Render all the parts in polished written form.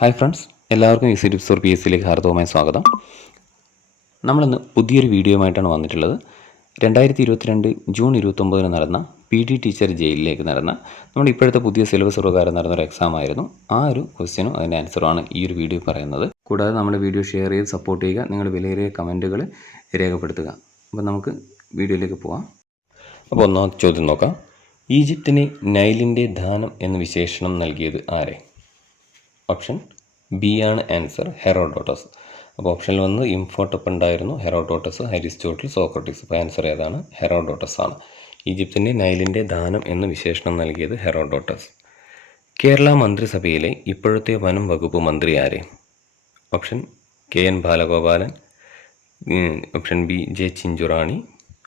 Hi friends, എല്ലാവർക്കും easy tips four PSCയിലേക്ക് ഹാർദവമായ സ്വാഗതം. നമ്മളിന്ന് പുതിയൊരു വീഡിയോയുമായിട്ടാണ് വന്നിട്ടുള്ളത്. 2022 ജൂൺ 29 നടന്ന PD ടീച്ചർ ജയിലിലേക്ക് നടന്ന നമ്മുടെ ഇപ്പോഴത്തെ പുതിയ സിലബസ് പ്രകാരം നടന്നൊരു എക്സാം ആയിരുന്നു. ആ ഒരു ക്വസ്റ്റ്യനും അതിൻ്റെ ആൻസറുമാണ് ഈ ഒരു വീഡിയോ പറയുന്നത്. കൂടാതെ നമ്മുടെ വീഡിയോ ഷെയർ ചെയ്ത് സപ്പോർട്ട് ചെയ്യുക, നിങ്ങൾ വിലയേറിയ കമൻറ്റുകൾ രേഖപ്പെടുത്തുക. അപ്പോൾ നമുക്ക് വീഡിയോയിലേക്ക് പോകാം. അപ്പോൾ ഒന്നാമത്തെ ചോദ്യം നോക്കാം. ഈജിപ്തിന് നൈലിൻ്റെ ദാനം എന്ന വിശേഷണം നൽകിയത് ആരെ? ഓപ്ഷൻ ബി ആണ് ആൻസർ, ഹെറോഡോട്ടസ്. അപ്പോൾ ഓപ്ഷനിൽ വന്ന് ഇംഫോട്ടപ്പ് ഉണ്ടായിരുന്നു, ഹെറോഡോട്ടസ്, അരിസ്റ്റോട്ടിൽ, സോക്രട്ടീസ്. അപ്പോൾ ആൻസർ ഏതാണ്? ഹെറോഡോട്ടസ് ആണ്. ഈജിപ്തിൻ്റെ നൈലിൻ്റെ ദാനം എന്ന വിശേഷണം നൽകിയത് ഹെറോഡോട്ടസ്. കേരള മന്ത്രിസഭയിലെ ഇപ്പോഴത്തെ വനം വകുപ്പ് മന്ത്രി ആരെ? Option KN Balagopalan, option B J Chinchurani,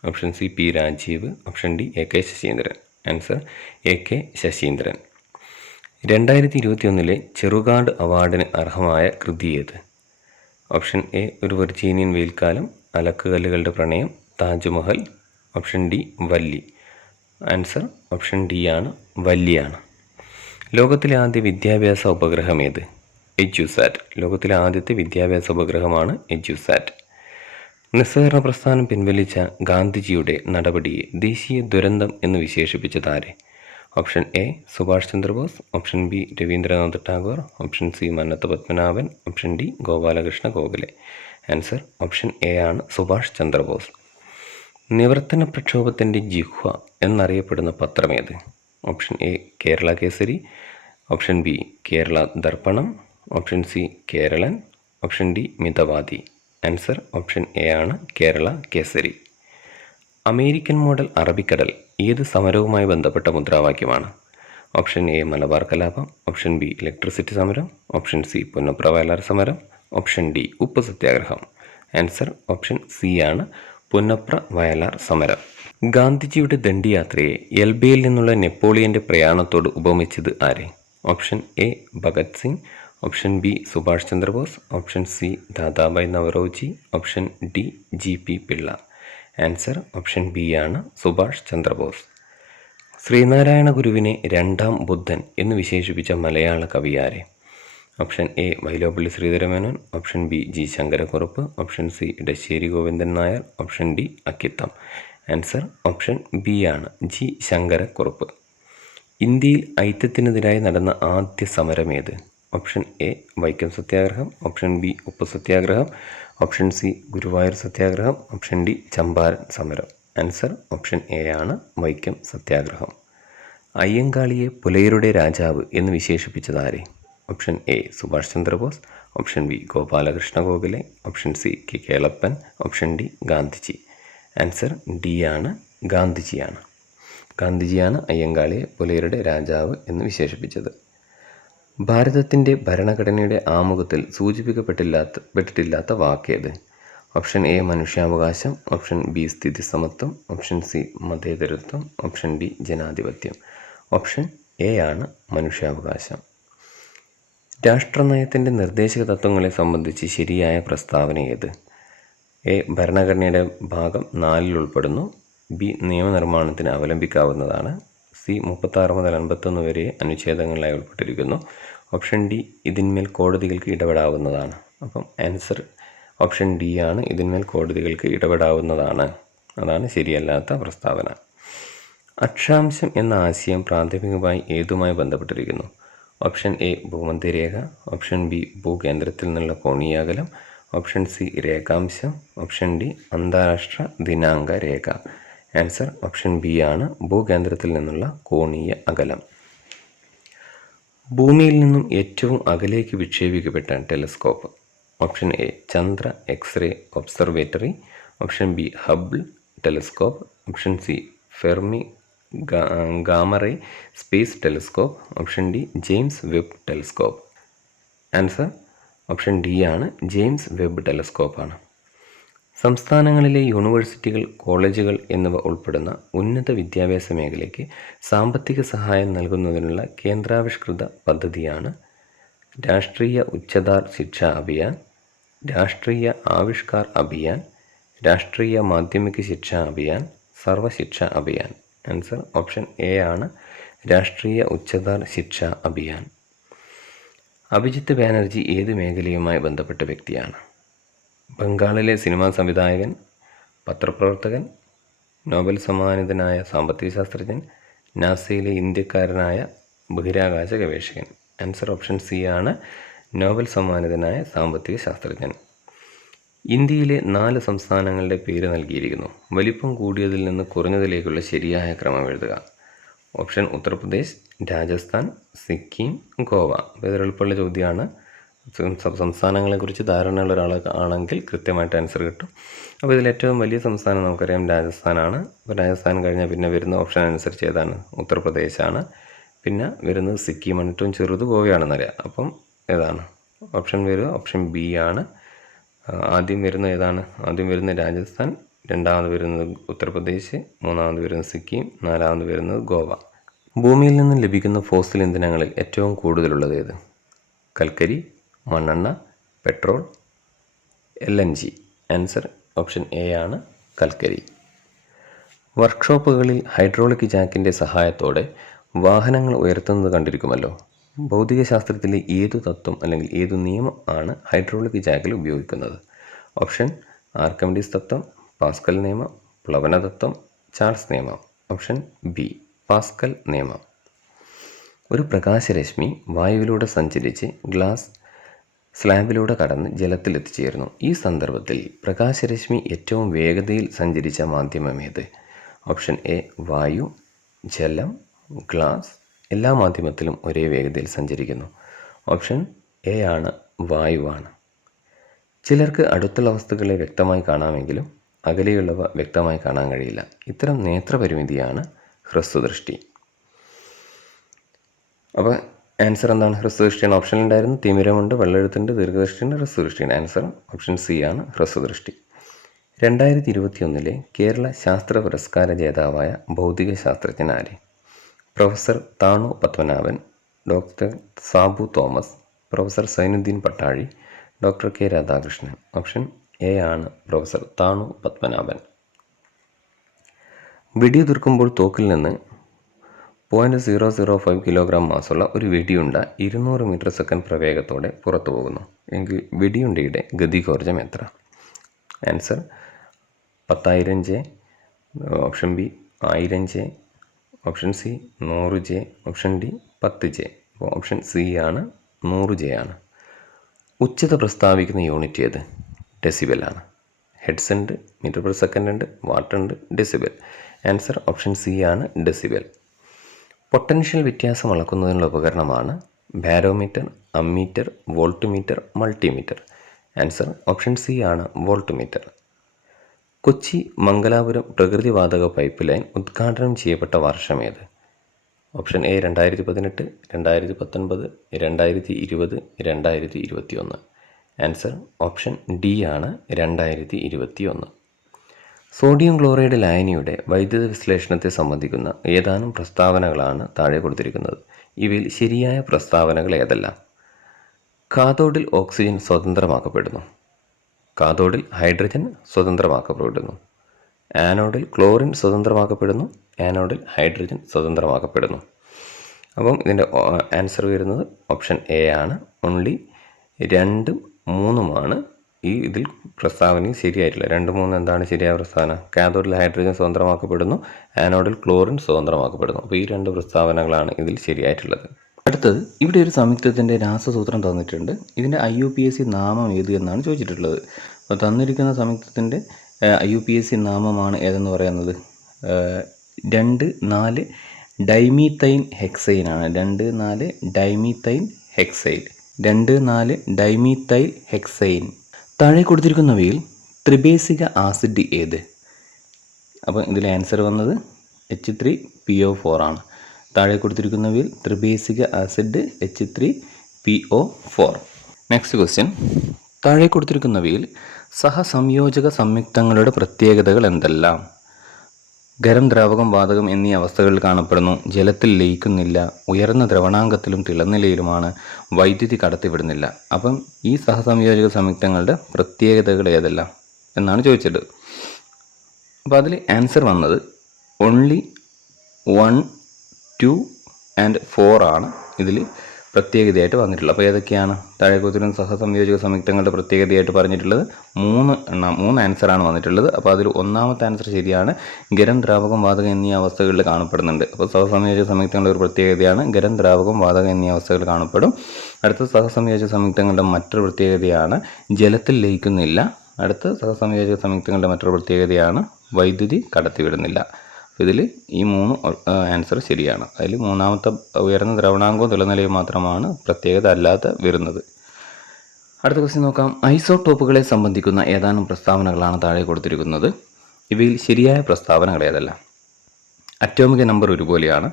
option C P Rajeev, option D AK Saseendran. Answer AK Saseendran. 2021 Cherukad അവാർഡിന് അർഹമായ കൃതി ഏത്? ഓപ്ഷൻ എ ഒരു വെർജീനിയൻ വെയിൽക്കാലം, അലക്കുകല്ലുകളുടെ പ്രണയം, Taj Mahal, option D Valli. Answer option D ആണ്, വല്ലിയാണ്. ലോകത്തിലെ ആദ്യ വിദ്യാഭ്യാസ ഉപഗ്രഹം ഏത്? എജ്യൂസാറ്റ്. ലോകത്തിലെ ആദ്യത്തെ വിദ്യാഭ്യാസ ഉപഗ്രഹമാണ് എജ്യൂസാറ്റ്. നിസ്സഹകരണ പ്രസ്ഥാനം പിൻവലിച്ച ഗാന്ധിജിയുടെ നടപടിയെ ദേശീയ ദുരന്തം എന്ന് വിശേഷിപ്പിച്ചത് ആരെ? Option A Subhash Chandra Bose, option B Rabindranath Tagore, option C Mannath Padmanabhan, option D Gopalakrishna Gokhale. Answer option A ആണ്, സുഭാഷ് ചന്ദ്രബോസ്. നിവർത്തന പ്രക്ഷോഭത്തിൻ്റെ ജിഹ്വ എന്നറിയപ്പെടുന്ന പത്രമേത്? Option A Kerala Kesari, option B Kerala Darpanam, option C Keralan, option D Mithavadi. Answer option A ആണ്, കേരള കേസരി. അമേരിക്കൻ മോഡൽ അറബിക്കടൽ ഏത് സമരവുമായി ബന്ധപ്പെട്ട മുദ്രാവാക്യമാണ്? ഓപ്ഷൻ എ മലബാർ കലാപം, ഓപ്ഷൻ ബി ഇലക്ട്രിസിറ്റി സമരം, ഓപ്ഷൻ സി പുന്നപ്ര വയലാർ സമരം, ഓപ്ഷൻ ഡി ഉപ്പ് സത്യാഗ്രഹം. ആൻസർ ഓപ്ഷൻ സി ആണ്, പുന്നപ്ര വയലാർ സമരം. ഗാന്ധിജിയുടെ ദണ്ഡിയാത്രയെ എൽബയിൽ നിന്നുള്ള നെപ്പോളിയൻ്റെ പ്രയാണത്തോട് ഉപമിച്ചത് ആരെ? Option A Bhagat Singh, option B Subhash Chandra Bose, option C Dadabhai Naoroji, option D GP Pillai. Answer option B ആണ്, സുഭാഷ് ചന്ദ്രബോസ്. ശ്രീനാരായണ ഗുരുവിനെ രണ്ടാം ബുദ്ധൻ എന്ന് വിശേഷിപ്പിച്ച മലയാള കവി ആരെ? Option A Vyloppilli Sreedhara Menon, option B G Sankara Kurup, option C Edasseri Govindan Nair, option D Akkitham. Answer option B ആണ്, G ശങ്കരക്കുറുപ്പ്. ഇന്ത്യയിൽ ഐക്യത്തിനെതിരായി നടന്ന ആദ്യ സമരമേത്? ഓപ്ഷൻ എ വൈക്കം സത്യാഗ്രഹം, ഓപ്ഷൻ ബി ഉപ്പ് സത്യാഗ്രഹം, ഓപ്ഷൻ സി ഗുരുവായൂർ സത്യാഗ്രഹം, ഓപ്ഷൻ ഡി ചമ്പാരൻ സമരം. ആൻസർ ഓപ്ഷൻ എ ആണ്, വൈക്കം സത്യാഗ്രഹം. അയ്യങ്കാളിയെ പുലയരുടെ രാജാവ് എന്ന് വിശേഷിപ്പിച്ചത് ആരെ? Option A Subhash Chandra Bose, option B Gopalakrishna Gokhale, option C Kelappan, option D Gandhiji. Answer D ആണ്, ഗാന്ധിജിയാണ്. ഗാന്ധിജിയാണ് അയ്യങ്കാളിയെ പുലയരുടെ രാജാവ് എന്ന് വിശേഷിപ്പിച്ചത്. ഭാരതത്തിൻ്റെ ഭരണഘടനയുടെ ആമുഖത്തിൽ സൂചിപ്പിക്കപ്പെട്ടിട്ടില്ലാത്ത വാക്കേത്? ഓപ്ഷൻ എ മനുഷ്യാവകാശം, ഓപ്ഷൻ ബി സ്ഥിതി സമത്വം, ഓപ്ഷൻ സി മതേതരത്വം, ഓപ്ഷൻ ഡി ജനാധിപത്യം. ഓപ്ഷൻ എ ആണ്, മനുഷ്യാവകാശം. രാഷ്ട്രനയത്തിൻ്റെ നിർദ്ദേശക തത്വങ്ങളെ സംബന്ധിച്ച് ശരിയായ പ്രസ്താവന ഏത്? എ ഭരണഘടനയുടെ ഭാഗം 4 ഉൾപ്പെടുന്നു, ബി നിയമനിർമ്മാണത്തിന് അവലംബിക്കാവുന്നതാണ്, സി 36 മുതൽ 51 വരെ അനുച്ഛേദങ്ങളിലായി ഉൾപ്പെട്ടിരിക്കുന്നു, ഓപ്ഷൻ ഡി ഇതിന്മേൽ കോടതികൾക്ക് ഇടപെടാവുന്നതാണ്. അപ്പം ആൻസർ ഓപ്ഷൻ ഡി ആണ്, ഇതിന്മേൽ കോടതികൾക്ക് ഇടപെടാവുന്നതാണ്. അതാണ് ശരിയല്ലാത്ത പ്രസ്താവന. അക്ഷാംശം എന്ന ആശയം പ്രാഥമികമായി ഏതുമായി ബന്ധപ്പെട്ടിരിക്കുന്നു? ഓപ്ഷൻ എ ഭൂമധ്യരേഖ, ഓപ്ഷൻ ബി ഭൂകേന്ദ്രത്തിൽ നിന്നുള്ള കോണീയ അകലം, ഓപ്ഷൻ സി രേഖാംശം, ഓപ്ഷൻ ഡി അന്താരാഷ്ട്ര ദിനാങ്ക രേഖ. ആൻസർ ഓപ്ഷൻ ബി ആണ്, ഭൂകേന്ദ്രത്തിൽ നിന്നുള്ള കോണീയ അകലം. ഭൂമിയിൽ നിന്നും ഏറ്റവും അകലേക്ക് വിക്ഷേപിക്കപ്പെട്ട telescope? Option A Chandra X ray observatory, option B Hubble telescope, option C Fermi gamma ray space telescope, option D James Webb telescope. Answer option D ആണ്, ജെയിംസ് വെബ് ടെലിസ്കോപ്പാണ്. സംസ്ഥാനങ്ങളിലെ യൂണിവേഴ്സിറ്റികൾ, കോളേജുകൾ എന്നിവ ഉൾപ്പെടുന്ന ഉന്നത വിദ്യാഭ്യാസ മേഖലയ്ക്ക് സാമ്പത്തിക സഹായം നൽകുന്നതിനുള്ള കേന്ദ്രാവിഷ്കൃത പദ്ധതിയാണ് രാഷ്ട്രീയ ഉച്ചതാർ ശിക്ഷാ അഭിയാൻ, രാഷ്ട്രീയ ആവിഷ്കാർ അഭിയാൻ, രാഷ്ട്രീയ മാധ്യമിക ശിക്ഷാ അഭിയാൻ, സർവശിക്ഷാ അഭിയാൻ. ആൻസർ ഓപ്ഷൻ എ ആണ്, രാഷ്ട്രീയ ഉച്ചതാർ ശിക്ഷാ അഭിയാൻ. അഭിജിത്ത് ബാനർജി ഏത് മേഖലയുമായി ബന്ധപ്പെട്ട വ്യക്തിയാണ്? ബംഗാളിലെ സിനിമാ സംവിധായകൻ, പത്രപ്രവർത്തകൻ, നോബൽ സമ്മാനിതനായ സാമ്പത്തിക ശാസ്ത്രജ്ഞൻ, നാസയിലെ ഇന്ത്യക്കാരനായ ബഹിരാകാശ ഗവേഷകൻ. ആൻസർ ഓപ്ഷൻ സി ആണ്, നോബൽ സമ്മാനിതനായ സാമ്പത്തിക ശാസ്ത്രജ്ഞൻ. ഇന്ത്യയിലെ 4 സംസ്ഥാനങ്ങളുടെ പേര് നൽകിയിരിക്കുന്നു. വലിപ്പം കൂടിയതിൽ നിന്ന് കുറഞ്ഞതിലേക്കുള്ള ശരിയായ ക്രമം എഴുതുക. ഓപ്ഷൻ ഉത്തർപ്രദേശ്, രാജസ്ഥാൻ, സിക്കിം, ഗോവ. ഇതൊരു എളുപ്പമുള്ള ചോദ്യമാണ്. സംസ്ഥാനങ്ങളെക്കുറിച്ച് ധാരണയുള്ള ഒരാൾ ആണെങ്കിൽ കൃത്യമായിട്ട് ആൻസർ കിട്ടും. അപ്പോൾ ഇതിൽ ഏറ്റവും വലിയ സംസ്ഥാനം നമുക്കറിയാം രാജസ്ഥാനാണ്. അപ്പോൾ രാജസ്ഥാൻ കഴിഞ്ഞാൽ പിന്നെ വരുന്ന ഓപ്ഷൻ അനുസരിച്ച് ഏതാണ്? ഉത്തർപ്രദേശാണ്. പിന്നെ വരുന്നത് സിക്കിമാണ്. ഏറ്റവും ചെറുത് ഗോവയാണെന്നറിയാം. അപ്പം ഏതാണ് ഓപ്ഷൻ വരിക? ഓപ്ഷൻ ബി ആണ്. ആദ്യം വരുന്ന ഏതാണ്? ആദ്യം വരുന്ന രാജസ്ഥാൻ, രണ്ടാമത് വരുന്നത് ഉത്തർപ്രദേശ്, മൂന്നാമത് വരുന്നത് സിക്കിം, നാലാമത് വരുന്നത് ഗോവ. ഭൂമിയിൽ നിന്നും ലഭിക്കുന്ന ഫോസിൽ ഇന്ധനങ്ങളിൽ ഏറ്റവും കൂടുതലുള്ളത് ഏത്? കൽക്കരി, മണ്ണെണ്ണ, petrol, LNG. Answer option A ആണ്, കൽക്കരി. വർക്ക്ഷോപ്പുകളിൽ ഹൈഡ്രോളിക് ജാക്കിൻ്റെ സഹായത്തോടെ വാഹനങ്ങൾ ഉയർത്തുന്നത് കണ്ടിരിക്കുമല്ലോ. ഭൗതികശാസ്ത്രത്തിലെ ഏതു തത്വം അല്ലെങ്കിൽ ഏതു നിയമം ആണ് ഹൈഡ്രോളിക് ജാക്കിൽ ഉപയോഗിക്കുന്നത്? ഓപ്ഷൻ ആർക്കിമിഡീസ് തത്വം, പാസ്കൽ നിയമം, പ്ലവന തത്വം, ചാൾസ് നിയമം. ഓപ്ഷൻ ബി, പാസ്കൽ നിയമം. ഒരു പ്രകാശരശ്മി വായുവിലൂടെ സഞ്ചരിച്ച് ഗ്ലാസ് സ്ലാബിലൂടെ കടന്ന് ജലത്തിൽ എത്തിച്ചേരുന്നു. ഈ സന്ദർഭത്തിൽ പ്രകാശരശ്മി ഏറ്റവും വേഗതയിൽ സഞ്ചരിച്ച മാധ്യമം ഏത്? ഓപ്ഷൻ എ വായു, ജലം, ഗ്ലാസ്. എല്ലാ മാധ്യമത്തിലും ഒരേ വേഗതയിൽ സഞ്ചരിക്കുന്നു. ഓപ്ഷൻ എ ആണ്, വായുവാണ്. ചിലർക്ക് അടുത്തുള്ള വസ്തുക്കളെ വ്യക്തമായി കാണാമെങ്കിലും അകലെയുള്ളവ വ്യക്തമായി കാണാൻ കഴിയില്ല. ഇത്തരം നേത്രപരിമിതിയാണ് ഹ്രസ്വദൃഷ്ടി. അപ്പോൾ ആൻസർ എന്താണ്? ഹ്രസ്വദൃഷ്ടിയാണ്. ഓപ്ഷനിലുണ്ടായിരുന്നു തിമിരമുണ്ട്, വെള്ളെഴുത്തുണ്ട്, ദീർഘദൃഷ്ടിയുണ്ട്, ഹ്രസ്വദൃഷ്ടിയാണ്. ആൻസർ ഓപ്ഷൻ സി ആണ്, ഹ്രസ്വദൃഷ്ടി. 2021 കേരള ശാസ്ത്ര പുരസ്കാര ജേതാവായ ഭൗതിക ശാസ്ത്രജ്ഞൻ ആര്? Professor Thanu Padmanabhan, doctor Sabu Thomas, professor Zainuddin Pattazhy, doctor K Radhakrishnan. Option A ആണ്, പ്രൊഫസർ താണു പത്മനാഭൻ. വെടിയുതിർക്കുമ്പോൾ തോക്കിൽ നിന്ന് 0.005 കിലോഗ്രാം മാസുള്ള ഒരു വെടിയുണ്ട 200 മീറ്റർ സെക്കൻഡ് പ്രവേഗത്തോടെ പുറത്തു പോകുന്നു എങ്കിൽ വെടിയുണ്ടയുടെ ഗതികോർജം എത്ര? Answer 10,000 J, option B 1000 J, option C 100 J, option D 10 J. അപ്പോൾ ഓപ്ഷൻ സി ആണ്, 100 J ആണ്. ഉച്ചത പ്രസ്താവിക്കുന്ന യൂണിറ്റ് ഏത്? ഡെസിബൽ ആണ്. ഹെഡ്സ് ഉണ്ട്, മീറ്റർ പെർ സെക്കൻഡ് ഉണ്ട്, വാട്ട് ഉണ്ട്, ഡെസിബൽ. ആൻസർ ഓപ്ഷൻ സി ആണ്, ഡെസിബൽ. പൊട്ടൻഷ്യൽ വ്യത്യാസം അളക്കുന്നതിനുള്ള ഉപകരണമാണ് barometer, ammeter, voltmeter, multimeter. Answer option C ആണ്, വോൾട്ട്മീറ്റർ. കൊച്ചി മംഗലാപുരം പ്രകൃതിവാതക പൈപ്പ് ലൈൻ ഉദ്ഘാടനം ചെയ്യപ്പെട്ട വർഷം ഏത്? Option A 2018, 2019, 2020, 2021. Answer option D ആണ്, 2021. സോഡിയം ക്ലോറൈഡ് ലായനിയുടെ വൈദ്യുത വിശ്ലേഷണത്തെ സംബന്ധിക്കുന്ന ഏതാനും പ്രസ്താവനകളാണ് താഴെ കൊടുത്തിരിക്കുന്നത്. ഇവയിൽ ശരിയായ പ്രസ്താവനകൾ ഏതെല്ലാം? കാഥോഡിൽ ഓക്സിജൻ സ്വതന്ത്രമാക്കപ്പെടുന്നു, കാഥോഡിൽ ഹൈഡ്രജൻ സ്വതന്ത്രമാക്കപ്പെടുന്നു, ആനോഡിൽ ക്ലോറിൻ സ്വതന്ത്രമാക്കപ്പെടുന്നു, ആനോഡിൽ ഹൈഡ്രജൻ സ്വതന്ത്രമാക്കപ്പെടുന്നു. അപ്പം ഇതിൻ്റെ ആൻസർ വരുന്നത് ഓപ്ഷൻ എ ആണ്. ഓൺലി 2ഉം 3ഉമാണ് ഇതിൽ പ്രസ്താവനയിൽ ശരിയായിട്ടില്ല. 2, 3 എന്താണ് ശരിയായ പ്രസ്താവന? കാഥോഡിൽ ഹൈഡ്രജൻ സ്വതന്ത്രമാക്കപ്പെടുന്നു, ആനോഡിൽ ക്ലോറിൻ സ്വതന്ത്രമാക്കപ്പെടുന്നു. അപ്പോൾ ഈ 2 പ്രസ്താവനകളാണ് ഇതിൽ ശരിയായിട്ടുള്ളത്. അടുത്തത്, ഇവിടെ ഒരു സംയുക്തത്തിൻ്റെ രാസസൂത്രം തന്നിട്ടുണ്ട്. ഇതിൻ്റെ IUPAC നാമം ഏത് എന്നാണ് ചോദിച്ചിട്ടുള്ളത്. അപ്പോൾ തന്നിരിക്കുന്ന സംയുക്തത്തിൻ്റെ IUPAC നാമമാണ് ഏതെന്ന് പറയുന്നത് 2,4 ഡൈമീത്തൈൻ ഹെക്സൈൻ ആണ്. 2,4 ഡൈമീത്തൈൻ ഹെക്സൈൻ, 2,4 ഡൈമീത്തൈൽ ഹെക്സൈൻ. താഴെ കൊടുത്തിരിക്കുന്നവയിൽ ത്രിബേസിക ആസിഡ് ഏത്? അപ്പോൾ ഇതിൽ ആൻസർ വന്നത് H3PO4 ആണ്. താഴെ കൊടുത്തിരിക്കുന്നവയിൽ ത്രിബേസിക ആസിഡ് H3PO4. നെക്സ്റ്റ് ക്വസ്റ്റ്യൻ, താഴെ കൊടുത്തിരിക്കുന്നവയിൽ സഹസംയോജക സംയുക്തങ്ങളുടെ പ്രത്യേകതകൾ എന്തെല്ലാം? ഖരം, ദ്രാവകം, വാതകം എന്നീ അവസ്ഥകളിൽ കാണപ്പെടുന്നു, ജലത്തിൽ ലയിക്കുന്നില്ല, ഉയർന്ന ദ്രവണാങ്കത്തിലും തിളനിലയിലുമാണ്, വൈദ്യുതി കടത്തിവിടുന്നില്ല. അപ്പം ഈ സഹസംയോജക സംയുക്തങ്ങളുടെ പ്രത്യേകതകൾ ഏതെല്ലാം എന്നാണ് ചോദിച്ചത്. അപ്പോൾ അതിൽ ആൻസർ വന്നത് ഓൺലി 1, 2 and 4 ആണ്. ഇതിൽ പ്രത്യേകതയായിട്ട് വന്നിട്ടുള്ളത്. അപ്പോൾ ഏതൊക്കെയാണ് താഴെ കൊടുത്തിരുന്ന സഹസംയോജക സംയുക്തങ്ങളുടെ പ്രത്യേകതയായിട്ട് പറഞ്ഞിട്ടുള്ളത്? 3 ആൻസറാണ് വന്നിട്ടുള്ളത്. അപ്പോൾ അതിൽ ഒന്നാമത്തെ ആൻസർ ശരിയാണ്. ഖരം, ദ്രാവകം, വാതകം എന്നീ അവസ്ഥകളിൽ കാണപ്പെടുന്നുണ്ട്. അപ്പോൾ സഹസംയോജക സംയുക്തങ്ങളുടെ ഒരു പ്രത്യേകതയാണ് ഖരം, ദ്രാവകം, വാതകം എന്നീ അവസ്ഥകൾ കാണപ്പെടും. അടുത്ത സഹസംയോജക സംയുക്തങ്ങളുടെ മറ്റൊരു പ്രത്യേകതയാണ് ജലത്തിൽ ലയിക്കുന്നില്ല. അടുത്ത സഹസംയോജക സംയുക്തങ്ങളുടെ മറ്റൊരു പ്രത്യേകതയാണ് വൈദ്യുതി കടത്തിവിടുന്നില്ല. ഇതിൽ ഈ 3 ആൻസർ ശരിയാണ്. അതിൽ മൂന്നാമത്തെ ഉയർന്ന ദ്രവണാങ്കവും തിളനിലയും മാത്രമാണ് പ്രത്യേകത അല്ലാതെ വരുന്നത്. അടുത്ത ക്വസ്റ്റ്യൻ നോക്കാം. ഐസോടോപ്പുകളെ സംബന്ധിക്കുന്ന ഏതാനും പ്രസ്താവനകളാണ് താഴെ കൊടുത്തിരിക്കുന്നത്. ഇവയിൽ ശരിയായ പ്രസ്താവനകൾ ഏതെല്ലാം? അറ്റോമിക നമ്പർ ഒരുപോലെയാണ്,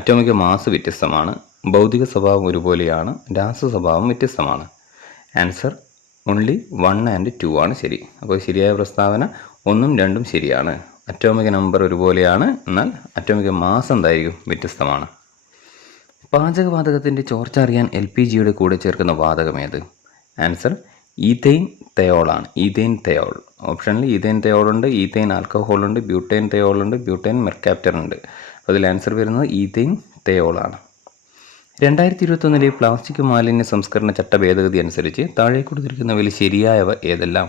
അറ്റോമിക മാസ് വ്യത്യസ്തമാണ്, ഭൗതിക സ്വഭാവം ഒരുപോലെയാണ്, രാസ സ്വഭാവം വ്യത്യസ്തമാണ്. ആൻസർ ഓൺലി 1 and 2 ആണ് ശരി. അപ്പോൾ ശരിയായ പ്രസ്താവന 1ഉം 2ഉം ശരിയാണ്. അറ്റോമിക നമ്പർ ഒരുപോലെയാണ്, എന്നാൽ അറ്റോമിക മാസ് എന്തായിരിക്കും? വ്യത്യസ്തമാണ്. പാചകവാതകത്തിൻ്റെ ചോർച്ച അറിയാൻ LPGയുടെ കൂടെ ചേർക്കുന്ന വാതകം ഏത്? ആൻസർ ഈഥെയ്ൻ തയോളാണ്. Ethane thiol. ഓപ്ഷനിൽ ഈഥെയ്ൻ തയോളുണ്ട്, ഈഥെയ്ൻ ആൽക്കഹോളുണ്ട്, ബ്യൂട്ടൈൻ തയോളുണ്ട്, ബ്യൂട്ടൈൻ മെർക്കാപ്റ്ററുണ്ട്. അതിൽ ആൻസർ വരുന്നത് ഈഥെയ്ൻ തയോളാണ്. 2021 പ്ലാസ്റ്റിക് മാലിന്യ സംസ്കരണ ചട്ട ഭേദഗതി അനുസരിച്ച് താഴെ കൊടുത്തിരിക്കുന്നവയിൽ ശരിയായവ ഏതെല്ലാം?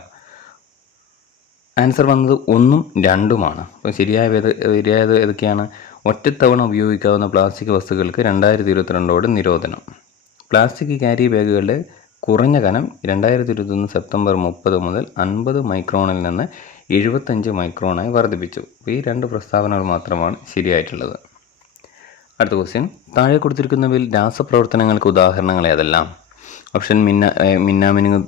ആൻസർ വന്നത് 1ഉം 2ഉമാണ്. അപ്പോൾ ശരിയായത് ഏതൊക്കെയാണ്? ഒറ്റത്തവണ ഉപയോഗിക്കാവുന്ന പ്ലാസ്റ്റിക് വസ്തുക്കൾക്ക് 2022 നിരോധനം. പ്ലാസ്റ്റിക് ക്യാരി ബാഗുകളുടെ കുറഞ്ഞ കനം 2021 സെപ്റ്റംബർ 30 മുതൽ 50 മൈക്രോണിൽ നിന്ന് 75 മൈക്രോണായി വർദ്ധിപ്പിച്ചു. അപ്പോൾ ഈ 2 പ്രസ്താവനകൾ മാത്രമാണ് ശരിയായിട്ടുള്ളത്. അടുത്ത ക്വസ്റ്റ്യൻ. താഴെ കൊടുത്തിരിക്കുന്നവയിൽ രാസപ്രവർത്തനങ്ങൾക്ക് ഉദാഹരണങ്ങൾ ഏതെല്ലാം? ഓപ്ഷൻ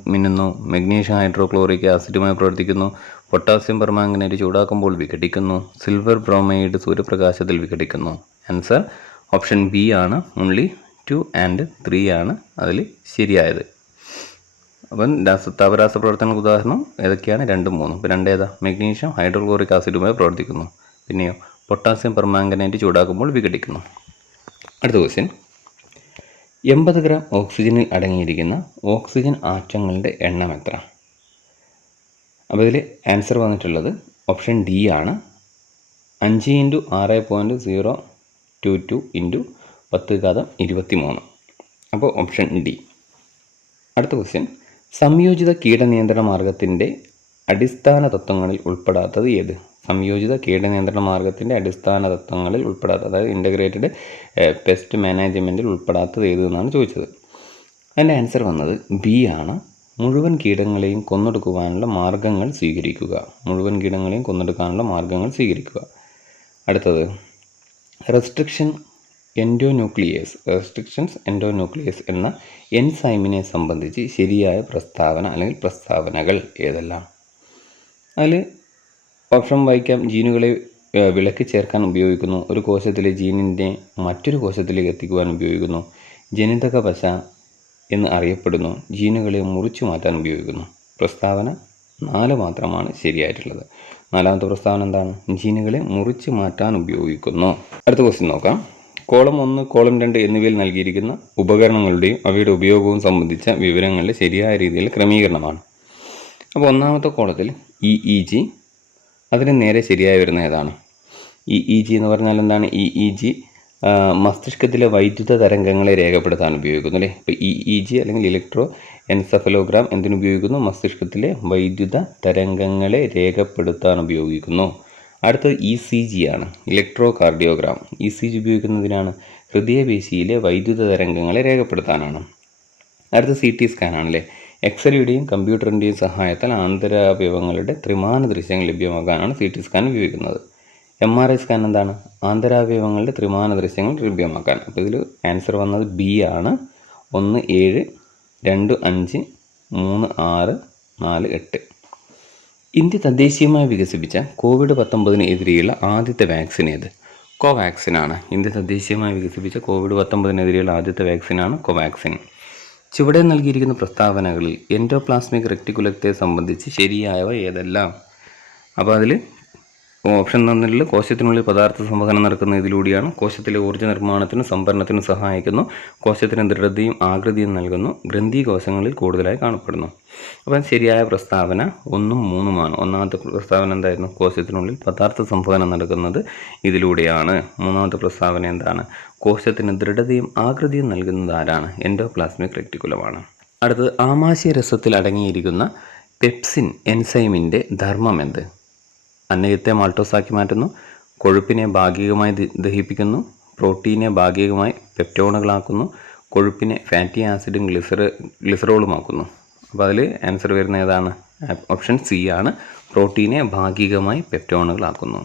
മിന്നുന്നു, മഗ്നീഷ്യം ഹൈഡ്രോക്ലോറിക് ആസിഡുമായി പ്രവർത്തിക്കുന്നു, പൊട്ടാസ്യം പെർമാംഗനേറ്റ് ചൂടാക്കുമ്പോൾ വിഘടിക്കുന്നു, സിൽവർ ബ്രോമൈഡ് സൂര്യപ്രകാശത്തിൽ വിഘടിക്കുന്നു. ആൻസർ ഓപ്ഷൻ ബി ആണ്. ഓൺലി 2 and 3 ആണ് അതിൽ ശരിയായത്. അപ്പം താപരാസ പ്രവർത്തനങ്ങൾക്ക് ഉദാഹരണം ഏതൊക്കെയാണ്? 2ഉം 3ഉം. ഇപ്പോൾ 2 ഏതാ? മഗ്നീഷ്യം ഹൈഡ്രോക്ലോറിക് ആസിഡുമായി പ്രവർത്തിക്കുന്നു, പിന്നെയോ പൊട്ടാസ്യം പെർമാംഗനേറ്റ് ചൂടാക്കുമ്പോൾ വിഘടിക്കുന്നു. അടുത്ത ക്വസ്റ്റ്യൻ. 80 ഗ്രാം ഓക്സിജനിൽ അടങ്ങിയിരിക്കുന്ന ഓക്സിജൻ ആറ്റങ്ങളുടെ എണ്ണം എത്ര? അപ്പോൾ ഇതിൽ ആൻസർ വന്നിട്ടുള്ളത് ഓപ്ഷൻ ഡി ആണ്. 5 × 6.022 × 10⁻23. അപ്പോൾ ഓപ്ഷൻ ഡി. അടുത്ത ക്വസ്റ്റ്യൻ. സംയോജിത കീടനിയന്ത്രണ മാർഗത്തിൻ്റെ അടിസ്ഥാന തത്വങ്ങളിൽ ഉൾപ്പെടാത്തത് ഏത്? സംയോജിത കീടനിയന്ത്രണ മാർഗത്തിൻ്റെ അടിസ്ഥാന തത്വങ്ങളിൽ ഉൾപ്പെടാത്തത്, അതായത് ഇൻ്റഗ്രേറ്റഡ് പെസ്റ്റ് മാനേജ്മെൻറ്റിൽ ഉൾപ്പെടാത്തത് ഏത് എന്നാണ് ചോദിച്ചത്. അതിൻ്റെ ആൻസർ വന്നത് ബി ആണ്. മുഴുവൻ കീടങ്ങളെയും കൊന്നൊടുക്കുവാനുള്ള മാർഗങ്ങൾ സ്വീകരിക്കുക. മുഴുവൻ കീടങ്ങളെയും കൊന്നൊടുക്കാനുള്ള മാർഗങ്ങൾ സ്വീകരിക്കുക. അടുത്തത് റെസ്ട്രിക്ഷൻസ് എൻഡോന്യൂക്ലിയസ് എന്ന എൻസൈമിനെ സംബന്ധിച്ച് ശരിയായ പ്രസ്താവന അല്ലെങ്കിൽ പ്രസ്താവനകൾ ഏതെല്ലാം? അതിൽ ഓപ്ഷൻ വായിക്കാം. ജീനുകളെ വിളക്കി ചേർക്കാൻ ഉപയോഗിക്കുന്നു, ഒരു കോശത്തിലെ ജീനിനെ മറ്റൊരു കോശത്തിലേക്ക് എത്തിക്കുവാൻ ഉപയോഗിക്കുന്നു, ജനിതക പശ എന്ന് അറിയപ്പെടുന്നു, ജീനുകളെ മുറിച്ചു മാറ്റാൻ ഉപയോഗിക്കുന്നു. പ്രസ്താവന 4 മാത്രമാണ് ശരിയായിട്ടുള്ളത്. 4ാമത്തെ പ്രസ്താവന എന്താണ്? ജീനുകളെ മുറിച്ചു മാറ്റാൻ ഉപയോഗിക്കുന്നു. അടുത്ത ക്വസ്റ്റ്യൻ നോക്കാം. കോളം 1, കോളം 2 എന്നിവയിൽ നൽകിയിരിക്കുന്ന ഉപകരണങ്ങളുടെയും അവയുടെ ഉപയോഗവും സംബന്ധിച്ച വിവരങ്ങളുടെ ശരിയായ രീതിയിൽ ക്രമീകരണമാണ്. അപ്പോൾ 1ാമത്തെ കോളത്തിൽ EEG, അതിന് നേരെ ശരിയായി വരുന്ന ഏതാണ്? EEG എന്ന് പറഞ്ഞാൽ എന്താണ്? EEG മസ്തിഷ്കത്തിലെ വൈദ്യുത തരംഗങ്ങളെ രേഖപ്പെടുത്താൻ ഉപയോഗിക്കുന്നു അല്ലേ? ഇപ്പോൾ EEG അല്ലെങ്കിൽ ഇലക്ട്രോ എൻസെഫലോഗ്രാം എന്തിനുപയോഗിക്കുന്നു? മസ്തിഷ്കത്തിലെ വൈദ്യുത തരംഗങ്ങളെ രേഖപ്പെടുത്താൻ ഉപയോഗിക്കുന്നു. അടുത്തത് ECG ആണ്, ഇലക്ട്രോ കാർഡിയോഗ്രാം. ECG ഉപയോഗിക്കുന്നതിനാണ്? ഹൃദയപേശിയിലെ വൈദ്യുത തരംഗങ്ങളെ രേഖപ്പെടുത്താനാണ്. അടുത്ത CT സ്കാൻ ആണല്ലേ. എക്സ്റേയുടെയും കമ്പ്യൂട്ടറിൻ്റെയും സഹായത്താൽ ആന്തരാവയവങ്ങളുടെ ത്രിമാന ദൃശ്യങ്ങൾ ലഭ്യമാക്കാനാണ് CT സ്കാൻ ഉപയോഗിക്കുന്നത്. MRI സ്കാൻ എന്താണ്? ആന്തരാവയവങ്ങളുടെ ത്രിമാന ദൃശ്യങ്ങൾ ലഭ്യമാക്കാൻ. അപ്പോൾ ഇതിൽ ആൻസർ വന്നത് ബി ആണ്. 1, 7, 2, 5, 3, 6, 4, 8. ഇന്ത്യ തദ്ദേശീയമായി വികസിപ്പിച്ച COVID-19 എതിരെയുള്ള ആദ്യത്തെ വാക്സിൻ ഏത്? കോവാക്സിൻ ആണ്. ഇന്ത്യ തദ്ദേശീയമായി വികസിപ്പിച്ച COVID-19 എതിരെയുള്ള ആദ്യത്തെ വാക്സിനാണ് കോവാക്സിൻ. ചുവടെ നൽകിയിരിക്കുന്ന പ്രസ്താവനകളിൽ എൻഡോപ്ലാസ്മിക് റെക്ടിക്കുലത്തെ സംബന്ധിച്ച് ശരിയായവ ഏതെല്ലാം? അപ്പോൾ അതിൽ ഓപ്ഷൻ തന്നിട്ടുള്ള കോശത്തിനുള്ളിൽ പദാർത്ഥ സംവഹനം നടക്കുന്ന ഇതിലൂടെയാണ്. കോശത്തിലെ ഊർജ്ജ നിർമ്മാണത്തിനും സംഭരണത്തിനും സഹായിക്കുന്നു. കോശത്തിന് ദൃഢതയും ആകൃതിയും നൽകുന്നു. ഗ്രന്ഥി കോശങ്ങളിൽ കൂടുതലായി കാണപ്പെടുന്നു. അപ്പം ശരിയായ പ്രസ്താവന 1ഉം 3ഉമാണ്. 1ാമത്തെ പ്രസ്താവന എന്തായിരുന്നു? കോശത്തിനുള്ളിൽ പദാർത്ഥ സംവഹനം നടക്കുന്നത് ഇതിലൂടെയാണ്. 3ാമത്തെ പ്രസ്താവന എന്താണ്? കോശത്തിന് ദൃഢതയും ആകൃതിയും നൽകുന്നത് ആരാണ്? എൻഡോപ്ലാസ്മിക് റെറ്റിക്കുലമാണ്. അടുത്തത് ആമാശയ രസത്തിൽ അടങ്ങിയിരിക്കുന്ന പെപ്സിൻ എൻസൈമിൻ്റെ ധർമ്മം എന്ത്? അന്നജത്തെ മാൾട്ടോസാക്കി മാറ്റുന്നു, കൊഴുപ്പിനെ ഭാഗികമായി ദഹിപ്പിക്കുന്നു, പ്രോട്ടീനെ ഭാഗികമായി പെപ്റ്റോണുകളാക്കുന്നു, കൊഴുപ്പിനെ ഫാറ്റി ആസിഡും ഗ്ലിസറോളുമാക്കുന്നു. അപ്പോൾ അതിൽ ആൻസർ വരുന്ന ഏതാണ്? ഓപ്ഷൻ സി ആണ്, പ്രോട്ടീനെ ഭാഗികമായി പെപ്റ്റോണുകളാക്കുന്നു.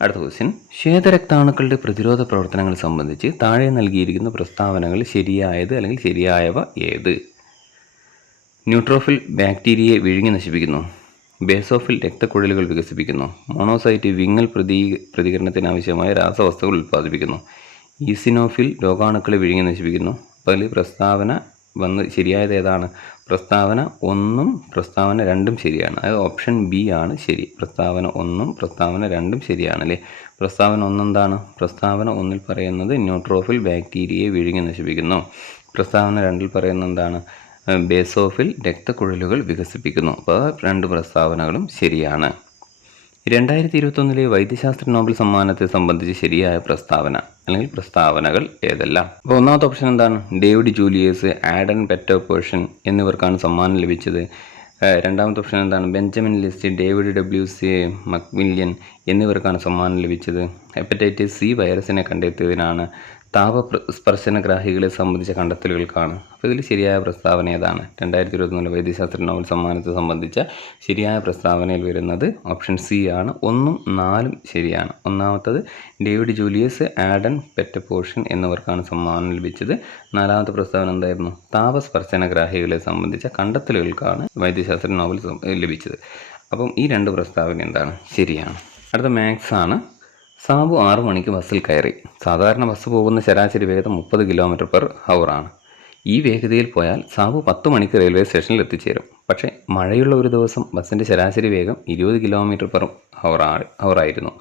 അടുത്ത ക്വസ്റ്റ്യൻ, ശ്വേതരക്താണുക്കളുടെ പ്രതിരോധ പ്രവർത്തനങ്ങൾ സംബന്ധിച്ച് താഴെ നൽകിയിരിക്കുന്ന പ്രസ്താവനകൾ ശരിയായത് അല്ലെങ്കിൽ ശരിയായവ ഏത്? ന്യൂട്രോഫിൽ ബാക്ടീരിയയെ വിഴുങ്ങി നശിപ്പിക്കുന്നു, ബേസോഫിൽ രക്തക്കുഴലുകൾ വികസിപ്പിക്കുന്നു, മോണോസൈറ്റ് വിങ്ങൽ പ്രതികരണത്തിനാവശ്യമായ രാസവസ്തുക്കൾ ഉൽപ്പാദിപ്പിക്കുന്നു, ഈസിനോഫിൽ രോഗാണുക്കളെ വിഴുങ്ങി നശിപ്പിക്കുന്നു. അപ്പോൾ അതിൽ പ്രസ്താവന വന്ന് ശരിയായത് ഏതാണ്? പ്രസ്താവന 1ഉം പ്രസ്താവന 2ഉം ശരിയാണ്. അതായത് ഓപ്ഷൻ ബി ആണ് ശരി. പ്രസ്താവന 1ഉം പ്രസ്താവന 2ഉം ശരിയാണ് അല്ലേ. പ്രസ്താവന 1 എന്താണ്? പ്രസ്താവന 1ൽ പറയുന്നത് ന്യൂട്രോഫിൽ ബാക്ടീരിയയെ വിഴുങ്ങി നശിപ്പിക്കുന്നു. പ്രസ്താവന 2ൽ പറയുന്നത് എന്താണ്? ബേസോഫിൽ രക്തക്കുഴലുകൾ വികസിപ്പിക്കുന്നു. അപ്പോൾ 2 പ്രസ്താവനകളും ശരിയാണ്. 2021 വൈദ്യശാസ്ത്ര നോബൽ സമ്മാനത്തെ സംബന്ധിച്ച് ശരിയായ പ്രസ്താവന അല്ലെങ്കിൽ പ്രസ്താവനകൾ ഏതെല്ലാം? അപ്പോൾ ഒന്നാമത്തെ ഓപ്ഷൻ എന്താണ്? ഡേവിഡ് ജൂലിയസ്, ആഡൻ പെറ്റോപേഴ്സൺ എന്നിവർക്കാണ് സമ്മാനം ലഭിച്ചത്. രണ്ടാമത്തെ ഓപ്ഷൻ എന്താണ്? Benjamin List, David W C. MacMillan എന്നിവർക്കാണ് സമ്മാനം ലഭിച്ചത്. ഹെപ്പറ്റൈറ്റിസ് സി വൈറസിനെ കണ്ടെത്തിയതിനാണ്. താപസ്പർശനഗ്രാഹികളെ സംബന്ധിച്ച കണ്ടെത്തലുകൾക്കാണ്. അപ്പോൾ ഇതിൽ ശരിയായ പ്രസ്താവന ഏതാണ്? 2021 വൈദ്യശാസ്ത്ര നോബൽ സമ്മാനത്തെ സംബന്ധിച്ച ശരിയായ പ്രസ്താവനയിൽ വരുന്നത് ഓപ്ഷൻ സി ആണ്. 1ഉം 4ഉം ശരിയാണ്. ഒന്നാമത്തത് ഡേവിഡ് ജൂലിയസ്, ആഡൻ പെറ്റപോർഷൻ എന്നിവർക്കാണ് സമ്മാനം ലഭിച്ചത്. 4ാമത്തെ പ്രസ്താവന എന്തായിരുന്നു? താപസ്പർശനഗ്രാഹികളെ സംബന്ധിച്ച കണ്ടെത്തലുകൾക്കാണ് വൈദ്യശാസ്ത്ര നോബൽ ലഭിച്ചത്. അപ്പം ഈ 2 പ്രസ്താവന എന്താണ്? ശരിയാണ്. അടുത്ത മാത്സ് ആണ്. സാബു 6 മണിക്ക് ബസ്സിൽ കയറി. സാധാരണ ബസ് പോകുന്ന ശരാശരി വേഗത 30 km/h ആണ്. ഈ വേഗതയിൽ പോയാൽ സാബു 10 മണിക്ക് റെയിൽവേ സ്റ്റേഷനിൽ എത്തിച്ചേരും. പക്ഷേ മഴയുള്ള ഒരു ദിവസം ബസ്സിൻ്റെ ശരാശരി വേഗം 20 km/h ആയിരുന്നു.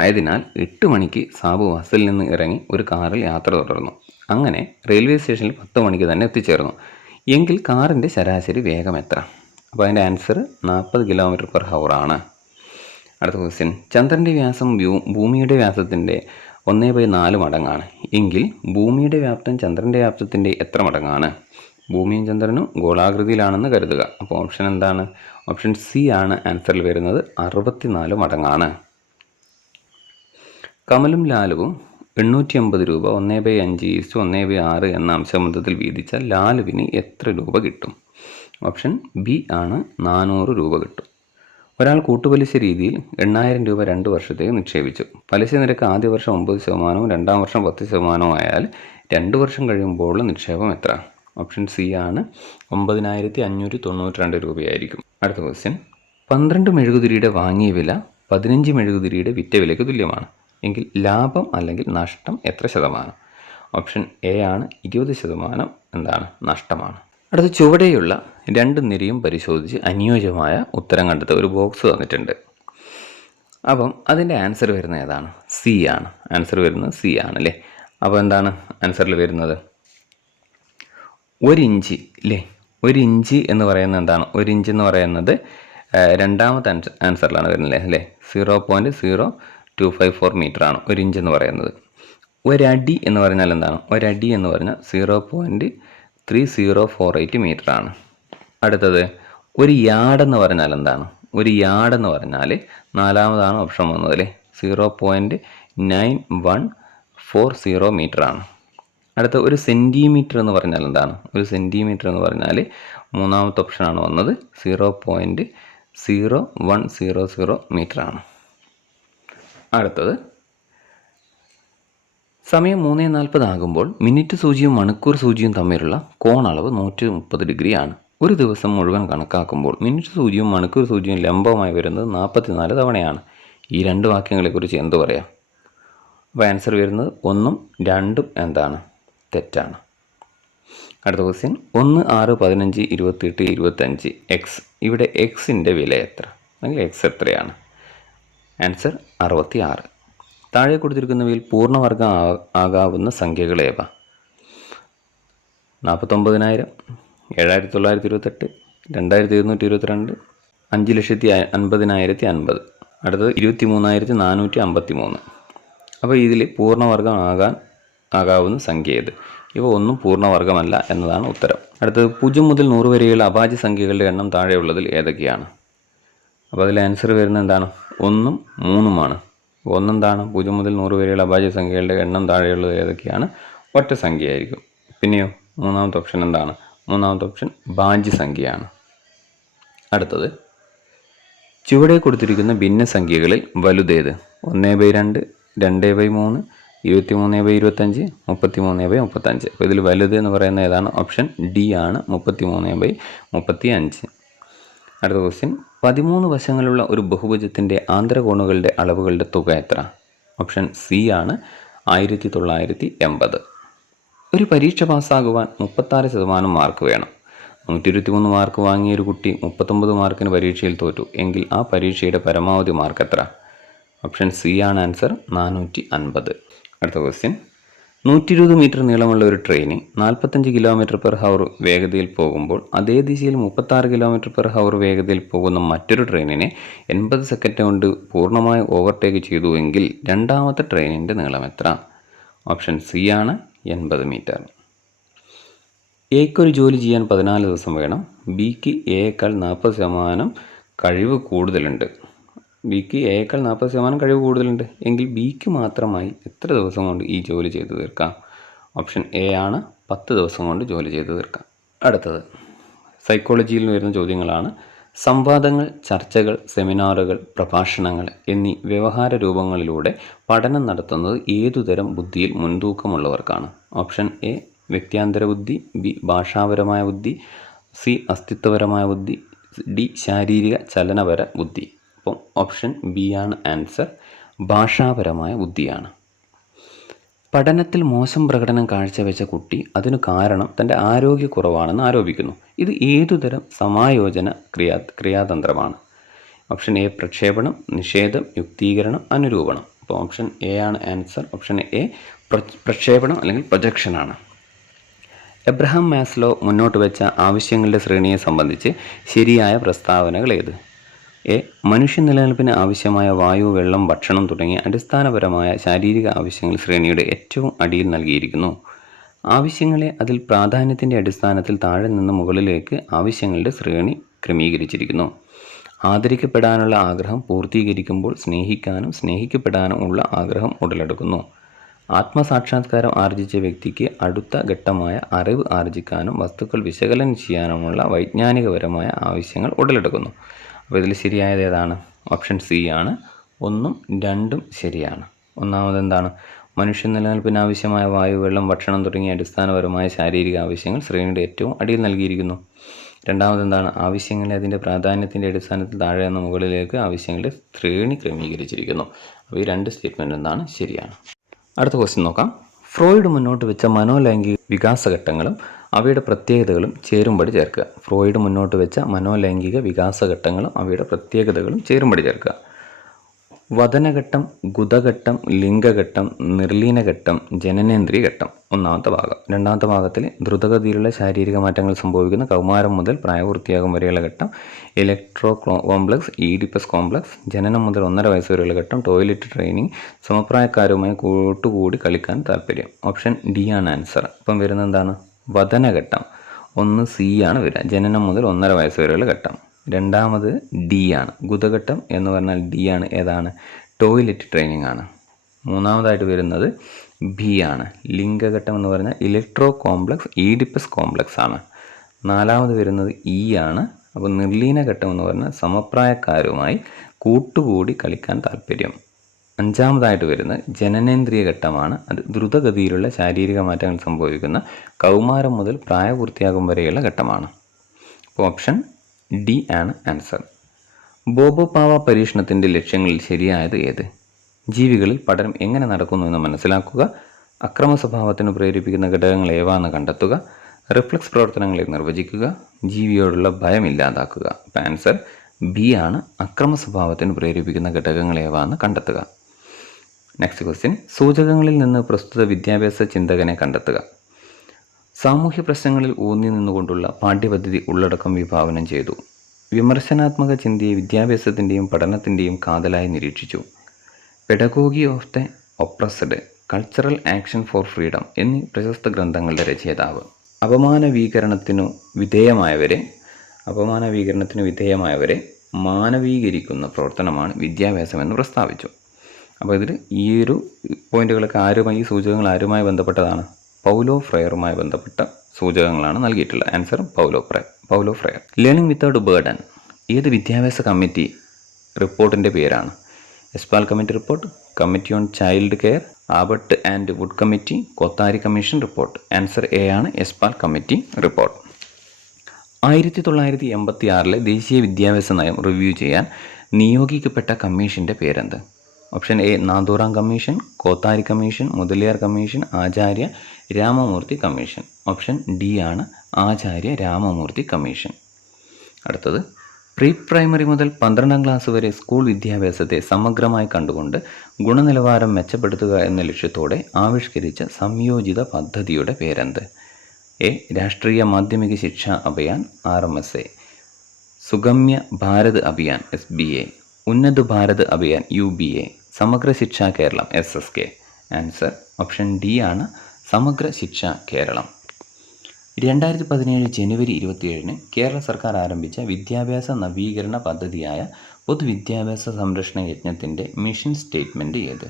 ആയതിനാൽ 8 മണിക്ക് സാബു ബസ്സിൽ നിന്ന് ഇറങ്ങി ഒരു കാറിൽ യാത്ര തുടർന്നു. അങ്ങനെ റെയിൽവേ സ്റ്റേഷനിൽ 10 മണിക്ക് തന്നെ എത്തിച്ചേർന്നു. എങ്കിൽ കാറിൻ്റെ ശരാശരി വേഗം എത്ര? അപ്പോൾ അതിൻ്റെ ആൻസർ 40 km/h ആണ്. അടുത്ത ക്വസ്റ്റ്യൻ, ചന്ദ്രൻ്റെ വ്യാസം ഭൂമിയുടെ വ്യാസത്തിൻ്റെ 1/4 മടങ്ങാണ്. എങ്കിൽ ഭൂമിയുടെ വ്യാപ്തം ചന്ദ്രൻ്റെ വ്യാപ്തത്തിൻ്റെ എത്ര മടങ്ങാണ്? ഭൂമിയും ചന്ദ്രനും ഗോളാകൃതിയിലാണെന്ന് കരുതുക. അപ്പോൾ ഓപ്ഷൻ എന്താണ്? ഓപ്ഷൻ സി ആണ് ആൻസറിൽ വരുന്നത്. 64 മടങ്ങാണ്. കമലും ലാലുവും 850 രൂപ 1/5:1/6 എന്ന അംശബന്ധത്തിൽ വീതിച്ചാൽ ലാലുവിന് എത്ര രൂപ കിട്ടും? ഓപ്ഷൻ ബി ആണ്, 400 രൂപ കിട്ടും. ഒരാൾ കൂട്ടുപലിശ രീതിയിൽ 8000 രൂപ 2 വർഷത്തേക്ക് നിക്ഷേപിച്ചു. പലിശ നിരക്ക് ആദ്യ വർഷം 9%, രണ്ടാം വർഷം 10% ആയാൽ 2 വർഷം കഴിയുമ്പോൾ നിക്ഷേപം എത്ര? ഓപ്ഷൻ സി ആണ്, 9592 രൂപയായിരിക്കും. അടുത്ത ക്വസ്റ്റ്യൻ, 12 മെഴുകുതിരിയുടെ വാങ്ങിയ വില 15 മെഴുകുതിരിയുടെ വിറ്റ വിലയ്ക്ക് തുല്യമാണ്. എങ്കിൽ ലാഭം അല്ലെങ്കിൽ നഷ്ടം എത്ര ശതമാനം? ഓപ്ഷൻ എ ആണ്, 20% എന്താണ്? നഷ്ടമാണ്. അടുത്ത ചുവടെയുള്ള 2 നിരയും പരിശോധിച്ച് അനുയോജ്യമായ ഉത്തരം കണ്ടെത്തുക. ഒരു ബോക്സ് തന്നിട്ടുണ്ട്. അപ്പം അതിൻ്റെ ആൻസർ വരുന്നത് ഏതാണ്? സി ആണ്. ആൻസർ വരുന്നത് സി ആണ് അല്ലേ. അപ്പോൾ എന്താണ് ആൻസറിൽ വരുന്നത്? 1 ഇഞ്ച് അല്ലേ. 1 ഇഞ്ച് എന്ന് പറയുന്നത് എന്താണ്? 1 ഇഞ്ച് എന്ന് പറയുന്നത് രണ്ടാമത്തെ ആൻസറിലാണ് വരുന്നത് അല്ലേ. 0.0254 മീറ്റർ ആണ് 1 ഇഞ്ച് എന്ന് പറയുന്നത്. ഒരടി എന്ന് പറഞ്ഞാൽ എന്താണ്? ഒരടി എന്ന് പറഞ്ഞാൽ 0.3048 മീറ്റർ ആണ്. അടുത്തത് ഒരു യാർഡെന്ന് പറഞ്ഞാൽ എന്താണ്? ഒരു യാർഡെന്ന് പറഞ്ഞാൽ 4ാമതാണ് ഓപ്ഷൻ വന്നത് അല്ലേ. 0.9140 മീറ്റർ ആണ്. അടുത്ത ഒരു സെൻറ്റിമീറ്റർ എന്ന് പറഞ്ഞാൽ എന്താണ്? ഒരു സെൻറ്റിമീറ്റർ എന്ന് പറഞ്ഞാൽ 3ാമത്തെ ഓപ്ഷനാണ് വന്നത്. 0.0100 മീറ്റർ ആണ്. അടുത്തത് സമയം 3:40 ആകുമ്പോൾ മിനിറ്റ് സൂചിയും മണിക്കൂർ സൂചിയും തമ്മിലുള്ള കോണളവ് 130 ഡിഗ്രി ആണ്. ഒരു ദിവസം മുഴുവൻ കണക്കാക്കുമ്പോൾ മിനിറ്റ് സൂചിയും മണിക്കൂർ സൂചിയും ലംബമായി വരുന്നത് 44 തവണയാണ്. ഈ 2 വാക്യങ്ങളെക്കുറിച്ച് എന്തു പറയാം? അപ്പോൾ ആൻസർ വരുന്നത് 1ഉം 2ഉം എന്താണ്? തെറ്റാണ്. അടുത്ത ക്വസ്റ്റ്യൻ, 1, 6, 15, 28, 25 എക്സ്. ഇവിടെ എക്സിൻ്റെ വില എത്ര? അല്ലെങ്കിൽ എക്സ് എത്രയാണ്? ആൻസർ 66. താഴെ കൊടുത്തിരിക്കുന്നവയിൽ പൂർണ്ണവർഗം ആകാവുന്ന സംഖ്യകൾ ഏവ? 49,000, 7,928, 2,222, 5,50,050. അടുത്തത് 23,453. അപ്പോൾ ഇതിൽ പൂർണ്ണവർഗം ആകാവുന്ന സംഖ്യ ഏത്? ഇവ ഒന്നും പൂർണ്ണവർഗമല്ല എന്നതാണ് ഉത്തരം. അടുത്തത് 0 മുതൽ 100 വരെയുള്ള അഭാജ്യ സംഖ്യകളുടെ എണ്ണം താഴെയുള്ളതിൽ ഏതൊക്കെയാണ്? അപ്പോൾ അതിൽ ആൻസർ വരുന്നത് എന്താണ്? 1ഉം 3ഉമാണ്. 1 എന്താണ്? 0 മുതൽ 100 വരെയുള്ള അഭാജ്യ സംഖ്യകളുടെ എണ്ണം താഴെയുള്ളത് ഏതൊക്കെയാണ്? ഒറ്റ സംഖ്യയായിരിക്കും. പിന്നെയോ മൂന്നാമത്തെ ഓപ്ഷൻ എന്താണ്? മൂന്നാമത്തെ ഓപ്ഷൻ ഭാജ്യ സംഖ്യയാണ്. അടുത്തത് ചുവടെ കൊടുത്തിരിക്കുന്ന ഭിന്നസംഖ്യകളിൽ വലുതേത്? 1/2, 2/3, 23/25, 33/35. അപ്പോൾ ഇതിൽ വലുത് എന്ന് പറയുന്നത് ഏതാണ്? ഓപ്ഷൻ ഡി ആണ്, 33/35. അടുത്ത ക്വസ്റ്റ്യൻ, 13 വശങ്ങളുള്ള ഒരു ബഹുഭുജത്തിൻ്റെ ആന്തരകോണുകളുടെ അളവുകളുടെ തുക എത്ര? ഓപ്ഷൻ സി ആണ്, 1980. ഒരു പരീക്ഷ പാസ്സാകുവാൻ 36% മാർക്ക് വേണം. 123 മാർക്ക് വാങ്ങിയ ഒരു കുട്ടി 39 മാർക്കിന് പരീക്ഷയിൽ തോറ്റു എങ്കിൽ ആ പരീക്ഷയുടെ പരമാവധി മാർക്ക് എത്ര? ഓപ്ഷൻ സി ആണ് ആൻസർ, 450. അടുത്ത ക്വസ്റ്റ്യൻ, 120 മീറ്റർ നീളമുള്ള ഒരു ട്രെയിന് 45 km/h വേഗതയിൽ പോകുമ്പോൾ അതേ ദിശയിൽ 36 km/h വേഗതയിൽ പോകുന്ന മറ്റൊരു ട്രെയിനിനെ 80 സെക്കൻഡ് കൊണ്ട് പൂർണ്ണമായി ഓവർടേക്ക് ചെയ്തുവെങ്കിൽ രണ്ടാമത്തെ ട്രെയിനിൻ്റെ നീളം എത്ര? ഓപ്ഷൻ സി ആണ്, 80 മീറ്റർ. എയ്ക്കൊരു ജോലി ചെയ്യാൻ 14 ദിവസം വേണം. ബിക്ക് എയേക്കാൾ 40% കഴിവ് കൂടുതലുണ്ട്. എങ്കിൽ ബിക്ക് മാത്രമായി എത്ര ദിവസം കൊണ്ട് ഈ ജോലി ചെയ്തു തീർക്കാം? ഓപ്ഷൻ എ ആണ്, 10 ദിവസം കൊണ്ട് ജോലി ചെയ്തു തീർക്കാം. അടുത്തത് സൈക്കോളജിയിൽ വരുന്ന ചോദ്യങ്ങളാണ്. സംവാദങ്ങൾ, ചർച്ചകൾ, സെമിനാറുകൾ, പ്രഭാഷണങ്ങൾ എന്നീ വ്യവഹാര രൂപങ്ങളിലൂടെ പഠനം നടത്തുന്നത് ഏതുതരം ബുദ്ധിയിൽ മുൻതൂക്കമുള്ളവർക്കാണ്? ഓപ്ഷൻ എ വ്യക്തിയാന്തര ബുദ്ധി, ബി ഭാഷാപരമായ ബുദ്ധി, സി അസ്തിത്വപരമായ ബുദ്ധി, ഡി ശാരീരിക ചലനപര ബുദ്ധി. അപ്പം ഓപ്ഷൻ ബി ആണ് ആൻസർ, ഭാഷാപരമായ ബുദ്ധിയാണ്. പഠനത്തിൽ മോശം പ്രകടനം കാഴ്ചവെച്ച കുട്ടി അതിനു കാരണം തൻ്റെ ആരോഗ്യക്കുറവാണെന്ന് ആരോപിക്കുന്നു. ഇത് ഏതുതരം സമായോജന ക്രിയാതന്ത്രമാണ്? ഓപ്ഷൻ എ പ്രക്ഷേപണം, നിഷേധം, യുക്തീകരണം, അനുരൂപണം. അപ്പോൾ ഓപ്ഷൻ എ ആണ് ആൻസർ. ഓപ്ഷൻ എ പ്രക്ഷേപണം അല്ലെങ്കിൽ പ്രൊജക്ഷനാണ്. എബ്രഹാം മാസ്ലോ മുന്നോട്ട് വെച്ച ആവശ്യങ്ങളുടെ ശ്രേണിയെ സംബന്ധിച്ച് ശരിയായ പ്രസ്താവനകൾ ഏത്? എ മനുഷ്യ നിലനിൽപ്പിന് ആവശ്യമായ വായു, വെള്ളം, ഭക്ഷണം തുടങ്ങിയ അടിസ്ഥാനപരമായ ശാരീരിക ആവശ്യങ്ങൾ ശ്രേണിയുടെ ഏറ്റവും അടിയിൽ നൽകിയിരിക്കുന്നു. ആവശ്യങ്ങളെ അതിൽ പ്രാധാന്യത്തിൻ്റെ അടിസ്ഥാനത്തിൽ താഴെ നിന്ന് മുകളിലേക്ക് ആവശ്യങ്ങളുടെ ശ്രേണി ക്രമീകരിച്ചിരിക്കുന്നു. ആദരിക്കപ്പെടാനുള്ള ആഗ്രഹം പൂർത്തീകരിക്കുമ്പോൾ സ്നേഹിക്കാനും സ്നേഹിക്കപ്പെടാനും ഉള്ള ആഗ്രഹം ഉടലെടുക്കുന്നു. ആത്മസാക്ഷാത്കാരം ആർജിച്ച വ്യക്തിക്ക് അടുത്ത ഘട്ടമായ അറിവ് ആർജിക്കാനും വസ്തുക്കൾ വിശകലനം ചെയ്യാനുമുള്ള വൈജ്ഞാനികപരമായ ആവശ്യങ്ങൾ ഉടലെടുക്കുന്നു. അപ്പോൾ ഇതിൽ ശരിയായത് ഏതാണ്? ഓപ്ഷൻ സി ആണ്, 1ഉം 2ഉം ശരിയാണ്. ഒന്നാമത് എന്താണ്? മനുഷ്യ നിലനിൽപ്പിന് ആവശ്യമായ വായു, വെള്ളം, ഭക്ഷണം തുടങ്ങിയ അടിസ്ഥാനപരമായ ശാരീരിക ആവശ്യങ്ങൾ ശ്രേണിയുടെ ഏറ്റവും അടിയിൽ നൽകിയിരിക്കുന്നു. രണ്ടാമത് എന്താണ്? ആവശ്യങ്ങളെ അതിൻ്റെ പ്രാധാന്യത്തിൻ്റെ അടിസ്ഥാനത്തിൽ താഴെ നിന്ന് മുകളിലേക്ക് ആവശ്യങ്ങളുടെ ശ്രേണി ക്രമീകരിച്ചിരിക്കുന്നു. അപ്പോൾ ഈ 2 സ്റ്റേറ്റ്മെൻറ്റ് എന്താണ്? ശരിയാണ്. അടുത്ത ക്വസ്റ്റ്യൻ നോക്കാം. ഫ്രോയിഡ് മുന്നോട്ട് വെച്ച മനോലൈംഗിക വികാസഘട്ടങ്ങളും അവയുടെ പ്രത്യേകതകളും ചേരുംപടി ചേർക്കുക. ഫ്രോയിഡ് മുന്നോട്ട് വെച്ച മനോലൈംഗിക വികാസഘട്ടങ്ങളും അവയുടെ പ്രത്യേകതകളും ചേരുംപടി ചേർക്കുക. വദനഘട്ടം, ഗുദഘട്ടം, ലിംഗഘട്ടം, നിർലീനഘട്ടം, ജനനേന്ദ്രിയ ഘട്ടം. ഒന്നാമത്തെ ഭാഗം. രണ്ടാമത്തെ ഭാഗത്തിൽ ദ്രുതഗതിയിലുള്ള ശാരീരിക മാറ്റങ്ങൾ സംഭവിക്കുന്ന കൗമാരം മുതൽ പ്രായപൂർത്തിയാകും വരെയുള്ള ഘട്ടം, ഇലക്ട്രോ കോംപ്ലക്സ്, ഈഡിപ്പസ് കോംപ്ലക്സ്, ജനനം മുതൽ 1.5 വയസ്സ് വരെയുള്ള ഘട്ടം, ടോയ്ലറ്റ് ട്രെയിനിങ്, സമപ്രായക്കാരുമായി കൂട്ടുകൂടി കളിക്കാൻ താല്പര്യം. ഓപ്ഷൻ ഡി ആണ് ആൻസർ. ഇപ്പം വരുന്നത് എന്താണ്? വദനഘട്ടം. 1 സി ആണ് വരിക, ജനനം മുതൽ 1.5 വയസ്സ് വരെയുള്ള ഘട്ടം. രണ്ടാമത് ഡി ആണ്, ഗുദഘട്ടം എന്ന് പറഞ്ഞാൽ ഡി ആണ്. ഏതാണ്? ടോയ്ലറ്റ് ട്രെയിനിങ് ആണ്. മൂന്നാമതായിട്ട് വരുന്നത് ബി ആണ്, ലിംഗഘട്ടം എന്ന് പറഞ്ഞാൽ ഇലക്ട്രോ കോംപ്ലക്സ്, ഈഡിപ്പസ് കോംപ്ലക്സ് ആണ്. നാലാമത് വരുന്നത് ഇ ആണ്. അപ്പോൾ നിർലീനഘട്ടം എന്ന് പറഞ്ഞാൽ സമപ്രായക്കാരുമായി കൂട്ടുകൂടി കളിക്കാൻ താല്പര്യം. അഞ്ചാമതായിട്ട് വരുന്നത് ജനനേന്ദ്രിയ ഘട്ടമാണ്. അത് ദ്രുതഗതിയിലുള്ള ശാരീരിക മാറ്റങ്ങൾ സംഭവിക്കുന്ന കൗമാരം മുതൽ പ്രായപൂർത്തിയാകും വരെയുള്ള ഘട്ടമാണ്. അപ്പോൾ ഓപ്ഷൻ ഡി ആണ് ആൻസർ. ബോബോ പാവ പരീക്ഷണത്തിൻ്റെ ലക്ഷ്യങ്ങളിൽ ശരിയായത് ഏത്? ജീവികളിൽ പഠനം എങ്ങനെ നടക്കുന്നു എന്ന് മനസ്സിലാക്കുക, അക്രമ സ്വഭാവത്തിന് പ്രേരിപ്പിക്കുന്ന ഘടകങ്ങൾ ഏവാന്ന് കണ്ടെത്തുക, റിഫ്ലക്സ് പ്രവർത്തനങ്ങളെ നിർവചിക്കുക, ജീവിയോടുള്ള ഭയം ഇല്ലാതാക്കുക. അപ്പോൾ ആൻസർ ബി ആണ്, അക്രമ സ്വഭാവത്തിന് പ്രേരിപ്പിക്കുന്ന ഘടകങ്ങൾ ഏവാന്ന് കണ്ടെത്തുക. നെക്സ്റ്റ് ക്വസ്റ്റ്യൻ, സൂചകങ്ങളിൽ നിന്ന് പ്രസ്തുത വിദ്യാഭ്യാസ ചിന്തകനെ കണ്ടെത്തുക. സാമൂഹ്യ പ്രശ്നങ്ങളിൽ ഊന്നി നിന്നുകൊണ്ടുള്ള പാഠ്യപദ്ധതി ഉള്ളടക്കം വിഭാവനം ചെയ്തു. വിമർശനാത്മക ചിന്തയെ വിദ്യാഭ്യാസത്തിൻ്റെയും പഠനത്തിൻ്റെയും കാതലായി നിരീക്ഷിച്ചു. Pedagogy of the oppressed, cultural action for freedom എന്നീ പ്രശസ്ത ഗ്രന്ഥങ്ങളുടെ രചയിതാവ്. അപമാനവീകരണത്തിനു വിധേയമായവരെ മാനവീകരിക്കുന്ന പ്രവർത്തനമാണ് വിദ്യാഭ്യാസം എന്ന് പ്രസ്താവിച്ചു. അപ്പോൾ ഇതിൽ ഈ ഒരു പോയിന്റുകളൊക്കെ ഈ സൂചകങ്ങൾ ആരുമായി ബന്ധപ്പെട്ടതാണ്? പൗലോ ഫ്രയറുമായി ബന്ധപ്പെട്ട സൂചകങ്ങളാണ് നൽകിയിട്ടുള്ളത്. Answer Paulo Freire. Learning without burden ഏത് വിദ്യാഭ്യാസ കമ്മിറ്റി റിപ്പോർട്ടിൻ്റെ പേരാണ്? Yashpal committee report, committee on child care, Abbott and Wood committee, Kothari commission report. Answer A ആണ് എസ്പാൽ കമ്മിറ്റി റിപ്പോർട്ട്. 1986 ദേശീയ വിദ്യാഭ്യാസ നയം റിവ്യൂ ചെയ്യാൻ നിയോഗിക്കപ്പെട്ട കമ്മീഷൻ്റെ പേരെന്ത്? Option A Nathuram commission, Kothari commission, Mudaliar commission, Acharya Ramamurthy commission. Option D ആണ് ആചാര്യ രാമമൂർത്തി കമ്മീഷൻ. അടുത്തത്, പ്രീ പ്രൈമറി മുതൽ 12ാം ക്ലാസ് വരെ സ്കൂൾ വിദ്യാഭ്യാസത്തെ സമഗ്രമായി കണ്ടുകൊണ്ട് ഗുണനിലവാരം മെച്ചപ്പെടുത്തുക എന്ന ലക്ഷ്യത്തോടെ ആവിഷ്കരിച്ച സംയോജിത പദ്ധതിയുടെ പേരെന്ത്? എ രാഷ്ട്രീയ മാധ്യമിക ശിക്ഷാ അഭിയാൻ RMSA, സുഗമ്യ ഭാരത് അഭിയാൻ SBA, ഉന്നത് Bharat Abhiyan UBA, Samagra Shiksha Keralam SSK. Answer option D ആണ് സമഗ്ര ശിക്ഷാ കേരളം. 2017 ജനുവരി 27 കേരള സർക്കാർ ആരംഭിച്ച വിദ്യാഭ്യാസ നവീകരണ പദ്ധതിയായ പൊതുവിദ്യാഭ്യാസ സംരക്ഷണ യജ്ഞത്തിൻ്റെ മിഷൻ സ്റ്റേറ്റ്മെൻറ്റ് ഏത്?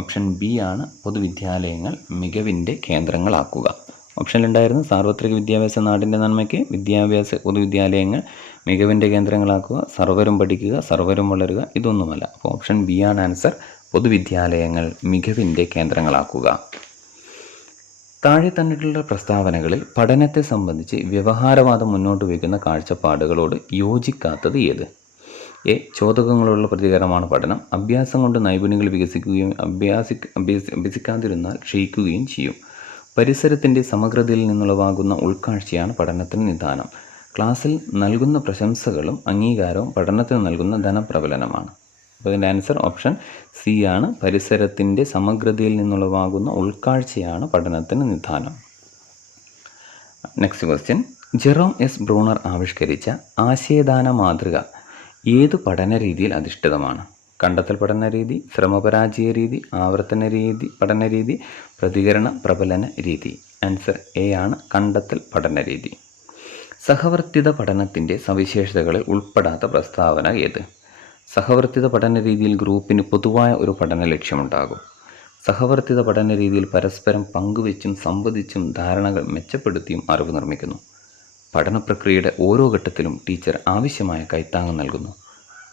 ഓപ്ഷൻ ബി ആണ് പൊതുവിദ്യാലയങ്ങൾ മികവിൻ്റെ കേന്ദ്രങ്ങളാക്കുക. ഓപ്ഷനിലുണ്ടായിരുന്നു സാർവത്രിക വിദ്യാഭ്യാസ നാടിൻ്റെ നന്മയ്ക്ക്, പൊതുവിദ്യാലയങ്ങൾ മികവിൻ്റെ കേന്ദ്രങ്ങളാക്കുക, സർവരും പഠിക്കുക, സർവരും വളരുക. ഇതൊന്നുമല്ല. അപ്പോൾ ഓപ്ഷൻ ബി ആണ് ആൻസർ, പൊതുവിദ്യാലയങ്ങൾ മികവിൻ്റെ കേന്ദ്രങ്ങളാക്കുക. താഴെ തന്നിട്ടുള്ള പ്രസ്താവനകളിൽ പഠനത്തെ സംബന്ധിച്ച് വ്യവഹാരവാദം മുന്നോട്ട് വയ്ക്കുന്ന കാഴ്ചപ്പാടുകളോട് യോജിക്കാത്തത് ഏത്? എ ചോദകങ്ങളുള്ള പ്രതികരണമാണ് പഠനം. അഭ്യാസം കൊണ്ട് നൈപുണ്യങ്ങൾ വികസിക്കുകയും അഭ്യസിക്കാതിരുന്നാൽ ക്ഷയിക്കുകയും ചെയ്യും. പരിസരത്തിൻ്റെ സമഗ്രതയിൽ നിന്നുളവാകുന്ന ഉൾക്കാഴ്ചയാണ് പഠനത്തിന് നിദാനം. ക്ലാസ്സിൽ നൽകുന്ന പ്രശംസകളും അംഗീകാരവും പഠനത്തിന് നൽകുന്ന ധനപ്രബലനമാണ്. അപ്പോൾ ഇതിൻ്റെ ആൻസർ ഓപ്ഷൻ സി ആണ്. പരിസരത്തിൻ്റെ സമഗ്രതയിൽ നിന്നുളവാകുന്ന ഉൾക്കാഴ്ചയാണ് പഠനത്തിന് നിദാനം. Next question, Jerome S Bruner ആവിഷ്കരിച്ച ആശയദാന മാതൃക ഏതു പഠന രീതിയിൽ അധിഷ്ഠിതമാണ്? കണ്ടെത്തൽ പഠനരീതി, ശ്രമപരാജയ രീതി, ആവർത്തന രീതി, പഠനരീതി, പ്രതികരണ പ്രബലന രീതി. ആൻസർ എ ആണ് കണ്ടെത്തൽ പഠനരീതി. സഹവർത്തിത പഠനത്തിൻ്റെ സവിശേഷതകളിൽ ഉൾപ്പെടാത്ത പ്രസ്താവന ഏത്? സഹവർത്തിത പഠന രീതിയിൽ ഗ്രൂപ്പിന് പൊതുവായ ഒരു പഠന ലക്ഷ്യമുണ്ടാകും. സഹവർത്തിത പഠന രീതിയിൽ പരസ്പരം പങ്കുവെച്ചും സംവദിച്ചും ധാരണകൾ മെച്ചപ്പെടുത്തിയും അറിവ് നിർമ്മിക്കുന്നു. പഠന പ്രക്രിയയുടെ ഓരോ ഘട്ടത്തിലും ടീച്ചർ ആവശ്യമായ കൈത്താങ്ങ് നൽകുന്നു.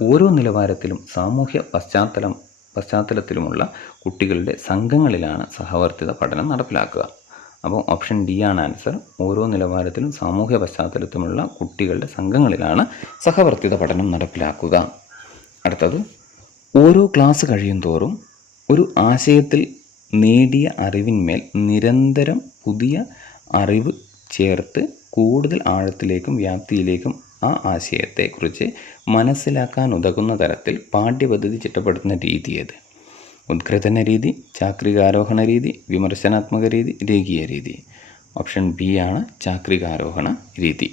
ഓരോ നിലവാരത്തിലും സാമൂഹ്യ പശ്ചാത്തലത്തിലുമുള്ള കുട്ടികളുടെ സംഘങ്ങളിലാണ് സഹവർത്തിത പഠനം നടപ്പിലാക്കുക. അപ്പോൾ ഓപ്ഷൻ ഡി ആണ് ആൻസർ. ഓരോ നിലവാരത്തിലും സാമൂഹ്യ പശ്ചാത്തലത്തിലുമുള്ള കുട്ടികളുടെ സംഘങ്ങളിലാണ് സഹവർത്തിത പഠനം നടപ്പിലാക്കുക. അടുത്തത്, ഓരോ ക്ലാസ് കഴിയും തോറും ഒരു ആശയത്തിൽ നേടിയ അറിവിന്മേൽ നിരന്തരം പുതിയ അറിവ് ചേർത്ത് കൂടുതൽ ആഴത്തിലേക്കും വ്യാപ്തിയിലേക്കും ആ ആശയത്തെക്കുറിച്ച് മനസ്സിലാക്കാൻ ഉതകുന്ന തരത്തിൽ പാഠ്യപദ്ധതി ചിട്ടപ്പെടുത്തുന്ന രീതി ഏത്? ഉദ്ഗ്രഥന രീതി, ചാക്രികാരോഹണ രീതി, വിമർശനാത്മക രീതി, രേഖീയ രീതി. ഓപ്ഷൻ ബി ആണ് ചാക്രികാരോഹണ രീതി.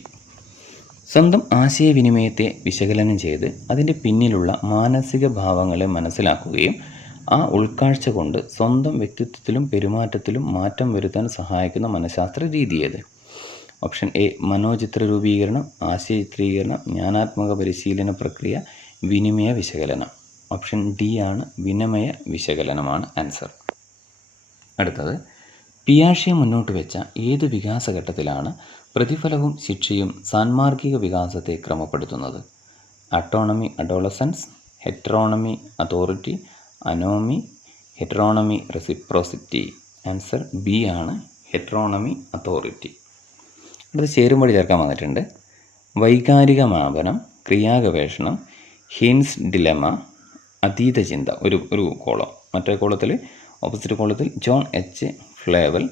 സ്വന്തം ആശയവിനിമയത്തെ വിശകലനം ചെയ്ത് അതിൻ്റെ പിന്നിലുള്ള മാനസിക ഭാവങ്ങളെ മനസ്സിലാക്കുകയും ആ ഉൾക്കാഴ്ച കൊണ്ട് സ്വന്തം വ്യക്തിത്വത്തിലും പെരുമാറ്റത്തിലും മാറ്റം വരുത്താൻ സഹായിക്കുന്ന മനഃശാസ്ത്ര രീതി ഏത്? ഓപ്ഷൻ എ മനോചിത്ര രൂപീകരണം, ആശയചിത്രീകരണം, ജ്ഞാനാത്മക പരിശീലന പ്രക്രിയ, വിനിമയ വിശകലനം. ഓപ്ഷൻ ഡി ആണ് വിനിമയ വിശകലനമാണ് ആൻസർ. അടുത്തത്, പിയാഷെ മുന്നോട്ട് വെച്ച ഏത് വികാസഘട്ടത്തിലാണ് പ്രതിഫലവും ശിക്ഷയും സാൻമാർഗിക വികാസത്തെ ക്രമപ്പെടുത്തുന്നത്? Autonomy adolescence, heteronomy authority, anomie, heteronomy reciprocity. Answer B ആണ് ഹെറ്ററോണമി അതോറിറ്റി. അടുത്ത് ചേരുംപടി ചേർക്കാൻ വന്നിട്ടുണ്ട്. വൈകാരിക മാപനം, ക്രിയാഗവേഷണം, ഹീൻസ് ഡിലെമ, അതീത ചിന്ത. ഒരു കോളം. മറ്റേ കോളത്തിൽ ഓപ്പോസിറ്റ് കോളത്തിൽ John H Flavell,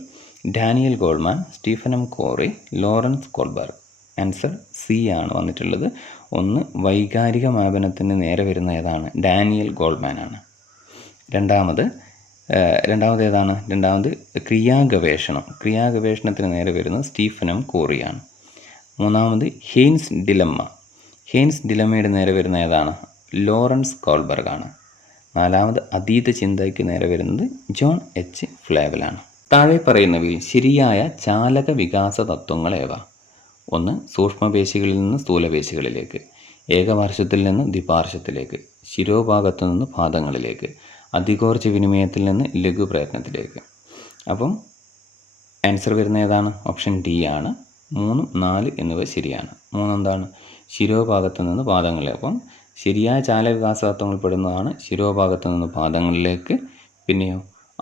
Daniel Goleman, Stephen M Corey, Lawrence Kohlberg. Answer C ആണ് വന്നിട്ടുള്ളത്. ഒന്ന് വൈകാരിക മാപനത്തിന് നേരെ വരുന്ന ഏതാണ്? ഡാനിയൽ ഗോൾമാൻ ആണ്. രണ്ടാമത് ഏതാണ്? രണ്ടാമത് ക്രിയാഗവേഷണത്തിന് നേരെ വരുന്നത് സ്റ്റീഫൻ എം കോറിയാണ്. മൂന്നാമത് ഹെയ്ൻസ് ഡിലമ്മയുടെ നേരെ വരുന്ന ഏതാണ്? ലോറൻസ് കോൾബർഗ് ആണ്. നാലാമത് അതീത ചിന്തയ്ക്ക് നേരെ വരുന്നത് ജോൺ എച്ച് ഫ്ലേവലാണ്. താഴെ പറയുന്നവയിൽ ശരിയായ ചാലക വികാസ തത്വങ്ങൾ ഏവ? ഒന്ന്, സൂക്ഷ്മപേശികളിൽ നിന്ന് സ്ഥൂലപേശികളിലേക്ക്, ഏകപാർശ്വത്തിൽ നിന്ന് ദ്വിപാർശ്വത്തിലേക്ക്, ശിരോഭാഗത്തു നിന്ന് പാദങ്ങളിലേക്ക്, അധികോർജ്ജ വിനിമയത്തിൽ നിന്ന് ലഘു പ്രയത്നത്തിലേക്ക്. അപ്പം ആൻസർ വരുന്ന ഏതാണ്? ഓപ്ഷൻ ഡി ആണ്. 3, 4 എന്നിവ ശരിയാണ്. 3 എന്താണ്? ശിരോഭാഗത്തു നിന്ന് പാദങ്ങളിലേക്ക്. അപ്പം ശരിയായ ചാലവികാസ തത്വങ്ങൾ പെടുന്നതാണ് ശിരോഭാഗത്തു നിന്ന് പാദങ്ങളിലേക്ക്, പിന്നെയോ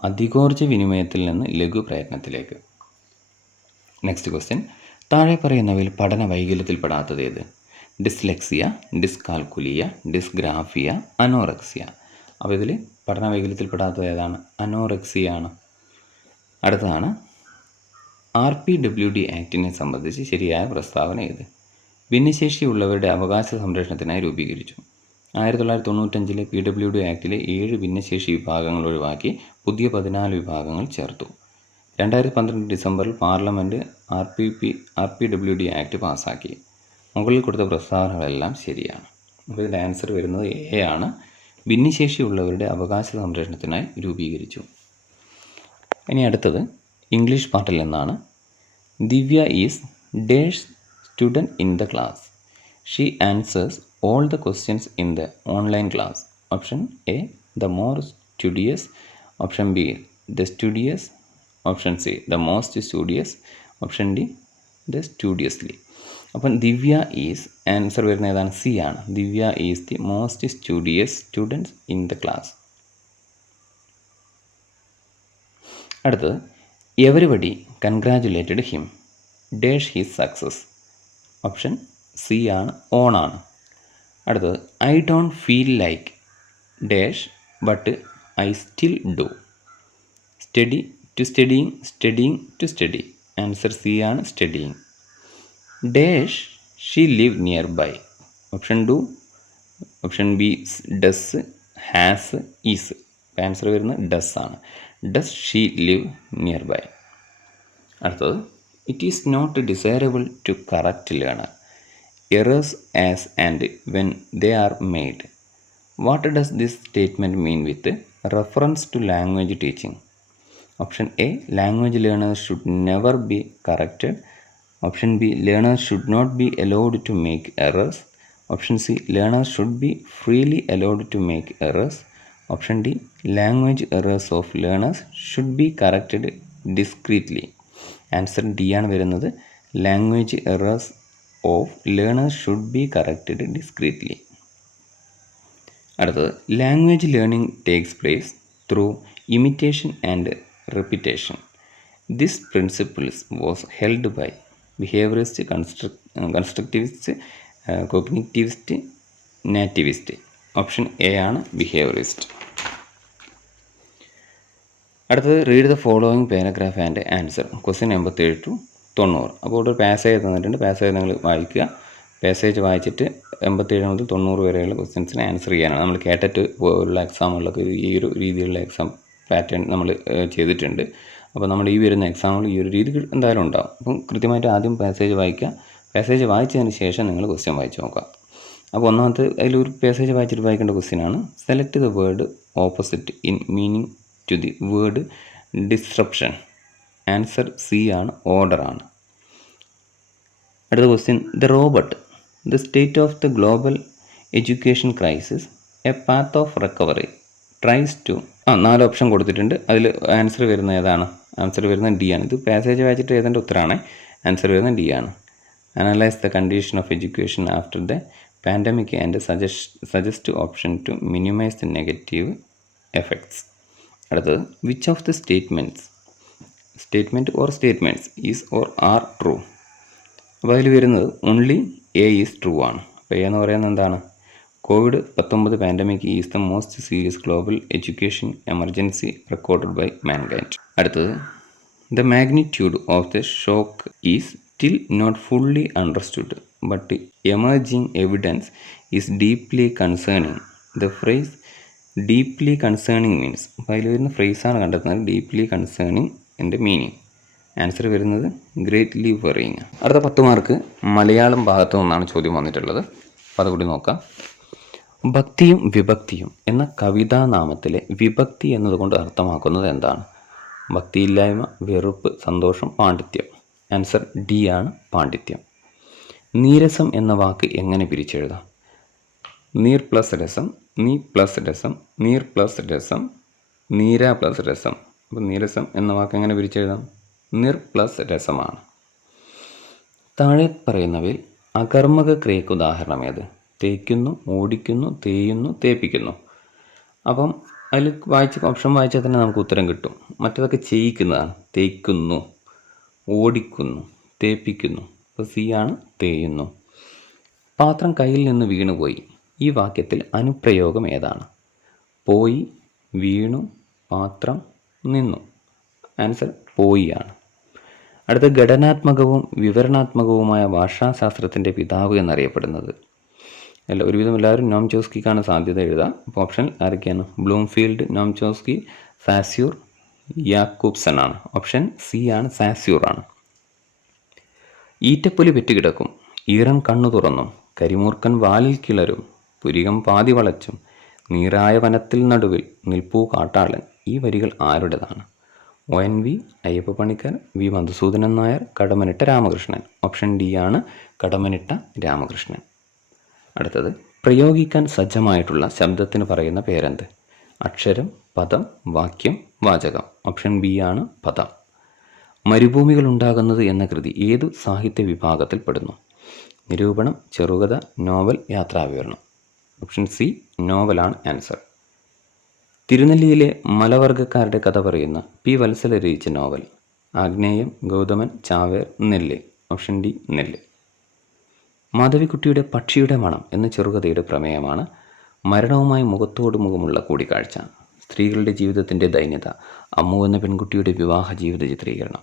അധികോർജ്ജ വിനിമയത്തിൽ നിന്ന് ലഘു പ്രയത്നത്തിലേക്ക്. നെക്സ്റ്റ് ക്വസ്റ്റ്യൻ, താഴെ പറയുന്നവയിൽ പഠന വൈകല്യത്തിൽപ്പെടാത്തത് ഏത്? Dyslexia, dyscalculia, dysgraphia, anorexia. അപ്പോൾ ഇതിൽ പഠന വൈകല്യത്തിൽപ്പെടാത്തത് ഏതാണ്? അനോറക്സിയ ആണ്. അടുത്തതാണ് RPWD ആക്ടിനെ സംബന്ധിച്ച് ശരിയായ പ്രസ്താവന ഏത്? ഭിന്നശേഷിയുള്ളവരുടെ അവകാശ സംരക്ഷണത്തിനായി രൂപീകരിച്ചു. 1995 PWD ആക്ടിലെ 7 ഭിന്നശേഷി വിഭാഗങ്ങൾ ഒഴിവാക്കി പുതിയ 14 വിഭാഗങ്ങൾ ചേർത്തു. 2012 ഡിസംബറിൽ പാർലമെൻറ്റ് RPWD ആക്ട് പാസ്സാക്കി. മുകളിൽ കൊടുത്ത പ്രസ്താവനകളെല്ലാം ശരിയാണ്. അപ്പോൾ ഇതിൻ്റെ ആൻസർ വരുന്നത് എ ആണ്. ഭിന്നശേഷിയുള്ളവരുടെ അവകാശ സംരക്ഷണത്തിനായി രൂപീകരിച്ചു. ഇനി അടുത്തത് ഇംഗ്ലീഷ് പാർട്ടിൽ നിന്നാണ്. Divya is dash student in the class. She answers all the questions in the online class. Option A, the more studious. Option B, the studious. Option C, the most studious. Option D, the studiously. അപ്പം ദിവ്യ is answer വരുന്ന ഏതാണ്? C ആണ്. Divya is the most studious students in the class. അടുത്തത്, everybody congratulated him dash his success. Option C ആണ്, on ആണ്. അടുത്തത്, I don't feel like dash but I still do. Study to studying, studying to study. Answer C ആണ്, studying. Dash she live nearby. Option do. Option B does, has, is. Answer വരുന്നത് does ആണ്. Does she live nearby. അടുത്തത്, it is not desirable to correct learner errors as and when they are made. What does this statement mean with reference to language teaching? Option A, language learners should never be corrected. Option B, learners should not be allowed to make errors. Option C, learners should be freely allowed to make errors. Option D, language errors of learners should be corrected discreetly. Answer D ആണ് വരുന്നത്. language errors of learners should be corrected discreetly. അടുത്തത്, language learning takes place through imitation and repetition. This principles was held by behaviourist, constructivist, cognitivist, nativist. Option A ആണ്, behaviourist. അടുത്തത്, read the following paragraph and answer. Question 87 to 90. അപ്പോൾ ഇവിടെ ഒരു passage തന്നിട്ടുണ്ട്. Passage നിങ്ങൾ വായിക്കുക. Passage വായിച്ചിട്ട് 87 മുതൽ 90 വരെയുള്ള ക്വസ്റ്റ്യൻസിന് ആൻസർ ചെയ്യാനാണ്. നമ്മൾ കേട്ടിട്ട് ഉള്ള എക്സാമുകളിലൊക്കെ ഈ ഒരു രീതിയിലുള്ള എക്സാം പാറ്റേൺ നമ്മൾ ചെയ്തിട്ടുണ്ട്. അപ്പോൾ നമ്മുടെ ഈ വരുന്ന എക്സാമുകൾ ഈ ഒരു രീതി എന്തായാലും ഉണ്ടാകും. അപ്പം കൃത്യമായിട്ട് ആദ്യം പാസേജ് വായിക്കുക. പാസേജ് വായിച്ചതിന് ശേഷം നിങ്ങൾ ക്വസ്റ്റ്യൻ വായിച്ച് നോക്കുക. അപ്പോൾ ഒന്നാമത്തെ അതിലൊരു പാസേജ് വായിച്ചിട്ട് വായിക്കേണ്ട ക്വസ്റ്റ്യനാണ്. Select the word opposite in meaning to the word disruption. Answer C ആണ്, ഓർഡർ ആണ്. അടുത്ത question, the robot, the state of the global education crisis, a path of recovery, tries to. 4 ഓപ്ഷൻ കൊടുത്തിട്ടുണ്ട്. അതിൽ ആൻസർ വരുന്ന ഏതാണ്? ആൻസർ വരുന്നത് D ആണ്. ഇത് പാസേജ് വായിച്ചിട്ട് ഏതെൻ്റെ ഉത്തരമാണ്. ആൻസർ വരുന്നത് ഡി ആണ്. Analyse the condition of education after the pandemic and suggest option to minimise the negative effects. അടുത്തത്, which of the statement or statements is or are true. അപ്പോൾ അതിൽ വരുന്നത് ഓൺലി എ ഈസ് ട്രൂ ആണ്. അപ്പോൾ A എന്ന് പറയുന്നത് എന്താണ്? COVID-19 pandemic is the most serious global education emergency recorded by mankind. അടുത്തത്, the magnitude of the shock is still not fully understood but emerging evidence is deeply concerning. The phrase deeply concerning means. അപ്പോൾ അതിൽ വരുന്ന ഫ്രേസാണ് കണ്ടെത്തുന്നത്. Deeply concerning എൻ്റെ meaning. Answer വരുന്നത് greatly worrying. അടുത്ത 10 mark Malayalam ഭാഗത്തു നിന്നാണ് ചോദ്യം വന്നിട്ടുള്ളത്. അപ്പോൾ അതുകൂടി നോക്കാം. ഭക്തിയും വിഭക്തിയും എന്ന കവിതാനാമത്തിലെ വിഭക്തി എന്നതുകൊണ്ട് അർത്ഥമാക്കുന്നത് എന്താണ്? ഭക്തിയില്ലായ്മ, വെറുപ്പ്, സന്തോഷം, പാണ്ഡിത്യം. ആൻസർ ഡി ആണ് പാണ്ഡിത്യം. നീരസം എന്ന വാക്ക് എങ്ങനെ പിരിച്ചെഴുതാം? നീർ പ്ലസ് രസം, നീ പ്ലസ് രസം, നീർ പ്ലസ് രസം, നീര പ്ലസ് രസം. അപ്പോൾ നീരസം എന്ന വാക്ക് എങ്ങനെ പിരിച്ചെഴുതാം? നിർ പ്ലസ് രസമാണ്. താഴെ പറയുന്നവയിൽ അകർമ്മക ക്രിയയ്ക്ക് ഉദാഹരണം ഏത്? തേക്കുന്നു, ഓടിക്കുന്നു, തേയുന്നു, തേപ്പിക്കുന്നു. അപ്പം അതിൽ ഓപ്ഷൻ വായിച്ചാൽ തന്നെ നമുക്ക് ഉത്തരം കിട്ടും. മറ്റതൊക്കെ ചെയ്യിക്കുന്നതാണ്. തേക്കുന്നു, ഓടിക്കുന്നു, തേപ്പിക്കുന്നു. അപ്പോൾ സി ആണ് തേയുന്നു. പാത്രം കയ്യിൽ നിന്ന് വീണുപോയി. ഈ വാക്യത്തിൽ അനുപ്രയോഗം ഏതാണ്? പോയി, വീണു, പാത്രം, നിന്നു. ആൻസർ പോയി ആണ്. അടുത്ത ഘടനാത്മകവും വിവരണാത്മകവുമായ ഭാഷാശാസ്ത്രത്തിൻ്റെ പിതാവ് എന്നറിയപ്പെടുന്നത്? ഒരുവിധം എല്ലാവരും നോം ചോസ്കിക്കാണ് സാധ്യത എഴുതാം. അപ്പോൾ ഓപ്ഷൻ ആരൊക്കെയാണ്? ബ്ലൂംഫീൽഡ്, നോം ചോസ്കി, സാസ്യൂർ, യാക്കൂബ്സൺ ആണ്. ഓപ്ഷൻ സി ആണ്, സാസ്യൂർ ആണ്. ഈറ്റപ്പുലി പെറ്റുകിടക്കും, ഈറൻ കണ്ണു തുറന്നും, കരിമൂർക്കൻ വാലിൽ കിളരും, പുരികം പാതി വളച്ചും, നീറായ വനത്തിൽ നടുവിൽ നിൽപ്പൂ കാട്ടാളൻ. ഈ വരികൾ ആരുടേതാണ്? ONV, Ayyappa Panicker, V Madhusoodanan Nair, Kadammanitta Ramakrishnan. Option D ആണ് കടമനിട്ട രാമകൃഷ്ണൻ. അടുത്തത് പ്രയോഗിക്കാൻ സജ്ജമായിട്ടുള്ള ശബ്ദത്തിന് പറയുന്ന പേരെന്ത്? അക്ഷരം, പദം, വാക്യം, വാചകം. ഓപ്ഷൻ ബി ആണ് പദം. മരുഭൂമികൾ ഉണ്ടാകുന്നത് എന്ന കൃതി ഏതു സാഹിത്യ വിഭാഗത്തിൽ പെടുന്നു? നിരൂപണം, ചെറുകഥ, നോവൽ, യാത്രാവിവരണം. ഓപ്ഷൻ സി നോവലാണ് ആൻസർ. തിരുനെല്ലിയിലെ മലവർഗക്കാരുടെ കഥ പറയുന്ന പി വത്സല രചിച്ച നോവൽ? ആഗ്നേയം, ഗൗതമൻ, ചാവേർ, നെല്ല്. ഓപ്ഷൻ ഡി നെല്ല്. മാധവിക്കുട്ടിയുടെ പക്ഷിയുടെ മണം എന്ന ചെറുകഥയുടെ പ്രമേയമാണ് മരണവുമായി മുഖത്തോട് മുഖമുള്ള കൂടിക്കാഴ്ച. സ്ത്രീകളുടെ ജീവിതത്തിൻ്റെ ദൈന്യത, അമ്മു എന്ന പെൺകുട്ടിയുടെ വിവാഹ ജീവിത ചിത്രീകരണം.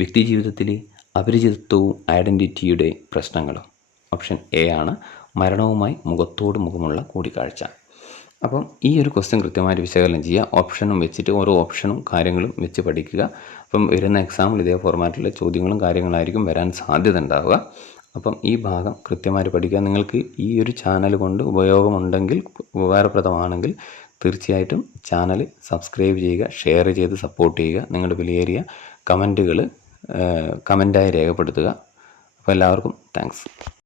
വ്യക്തി ജീവിതത്തിലെ അപരിചിതത്വവും ഐഡൻറ്റിറ്റിയുടെ പ്രശ്നങ്ങളും. ഓപ്ഷൻ എ ആണ് മരണവുമായി മുഖത്തോട് മുഖമുള്ള കൂടിക്കാഴ്ച. അപ്പം ഈ ഒരു ക്വസ്റ്റ്യൻ കൃത്യമായിട്ട് വിശകലനം ചെയ്യുക. ഓപ്ഷനും വെച്ചിട്ട് ഓരോ ഓപ്ഷനും കാര്യങ്ങളും വെച്ച് പഠിക്കുക. അപ്പം വരുന്ന എക്സാമിൽ ഇതേ ഫോർമാറ്റിലെ ചോദ്യങ്ങളും കാര്യങ്ങളായിരിക്കും വരാൻ സാധ്യത ഉണ്ടാവുക. അപ്പം ഈ ഭാഗം കൃത്യമായിട്ട് പഠിക്കുക. നിങ്ങൾക്ക് ഈ ഒരു ചാനൽ കൊണ്ട് ഉപയോഗമുണ്ടെങ്കിൽ, ഉപകാരപ്രദമാണെങ്കിൽ തീർച്ചയായിട്ടും ചാനൽ സബ്സ്ക്രൈബ് ചെയ്യുക, ഷെയർ ചെയ്ത് സപ്പോർട്ട് ചെയ്യുക. നിങ്ങളുടെ വിലയേറിയ കമൻറ്റുകൾ കമൻറ്റായി രേഖപ്പെടുത്തുക. അപ്പോൾ എല്ലാവർക്കും താങ്ക്സ്.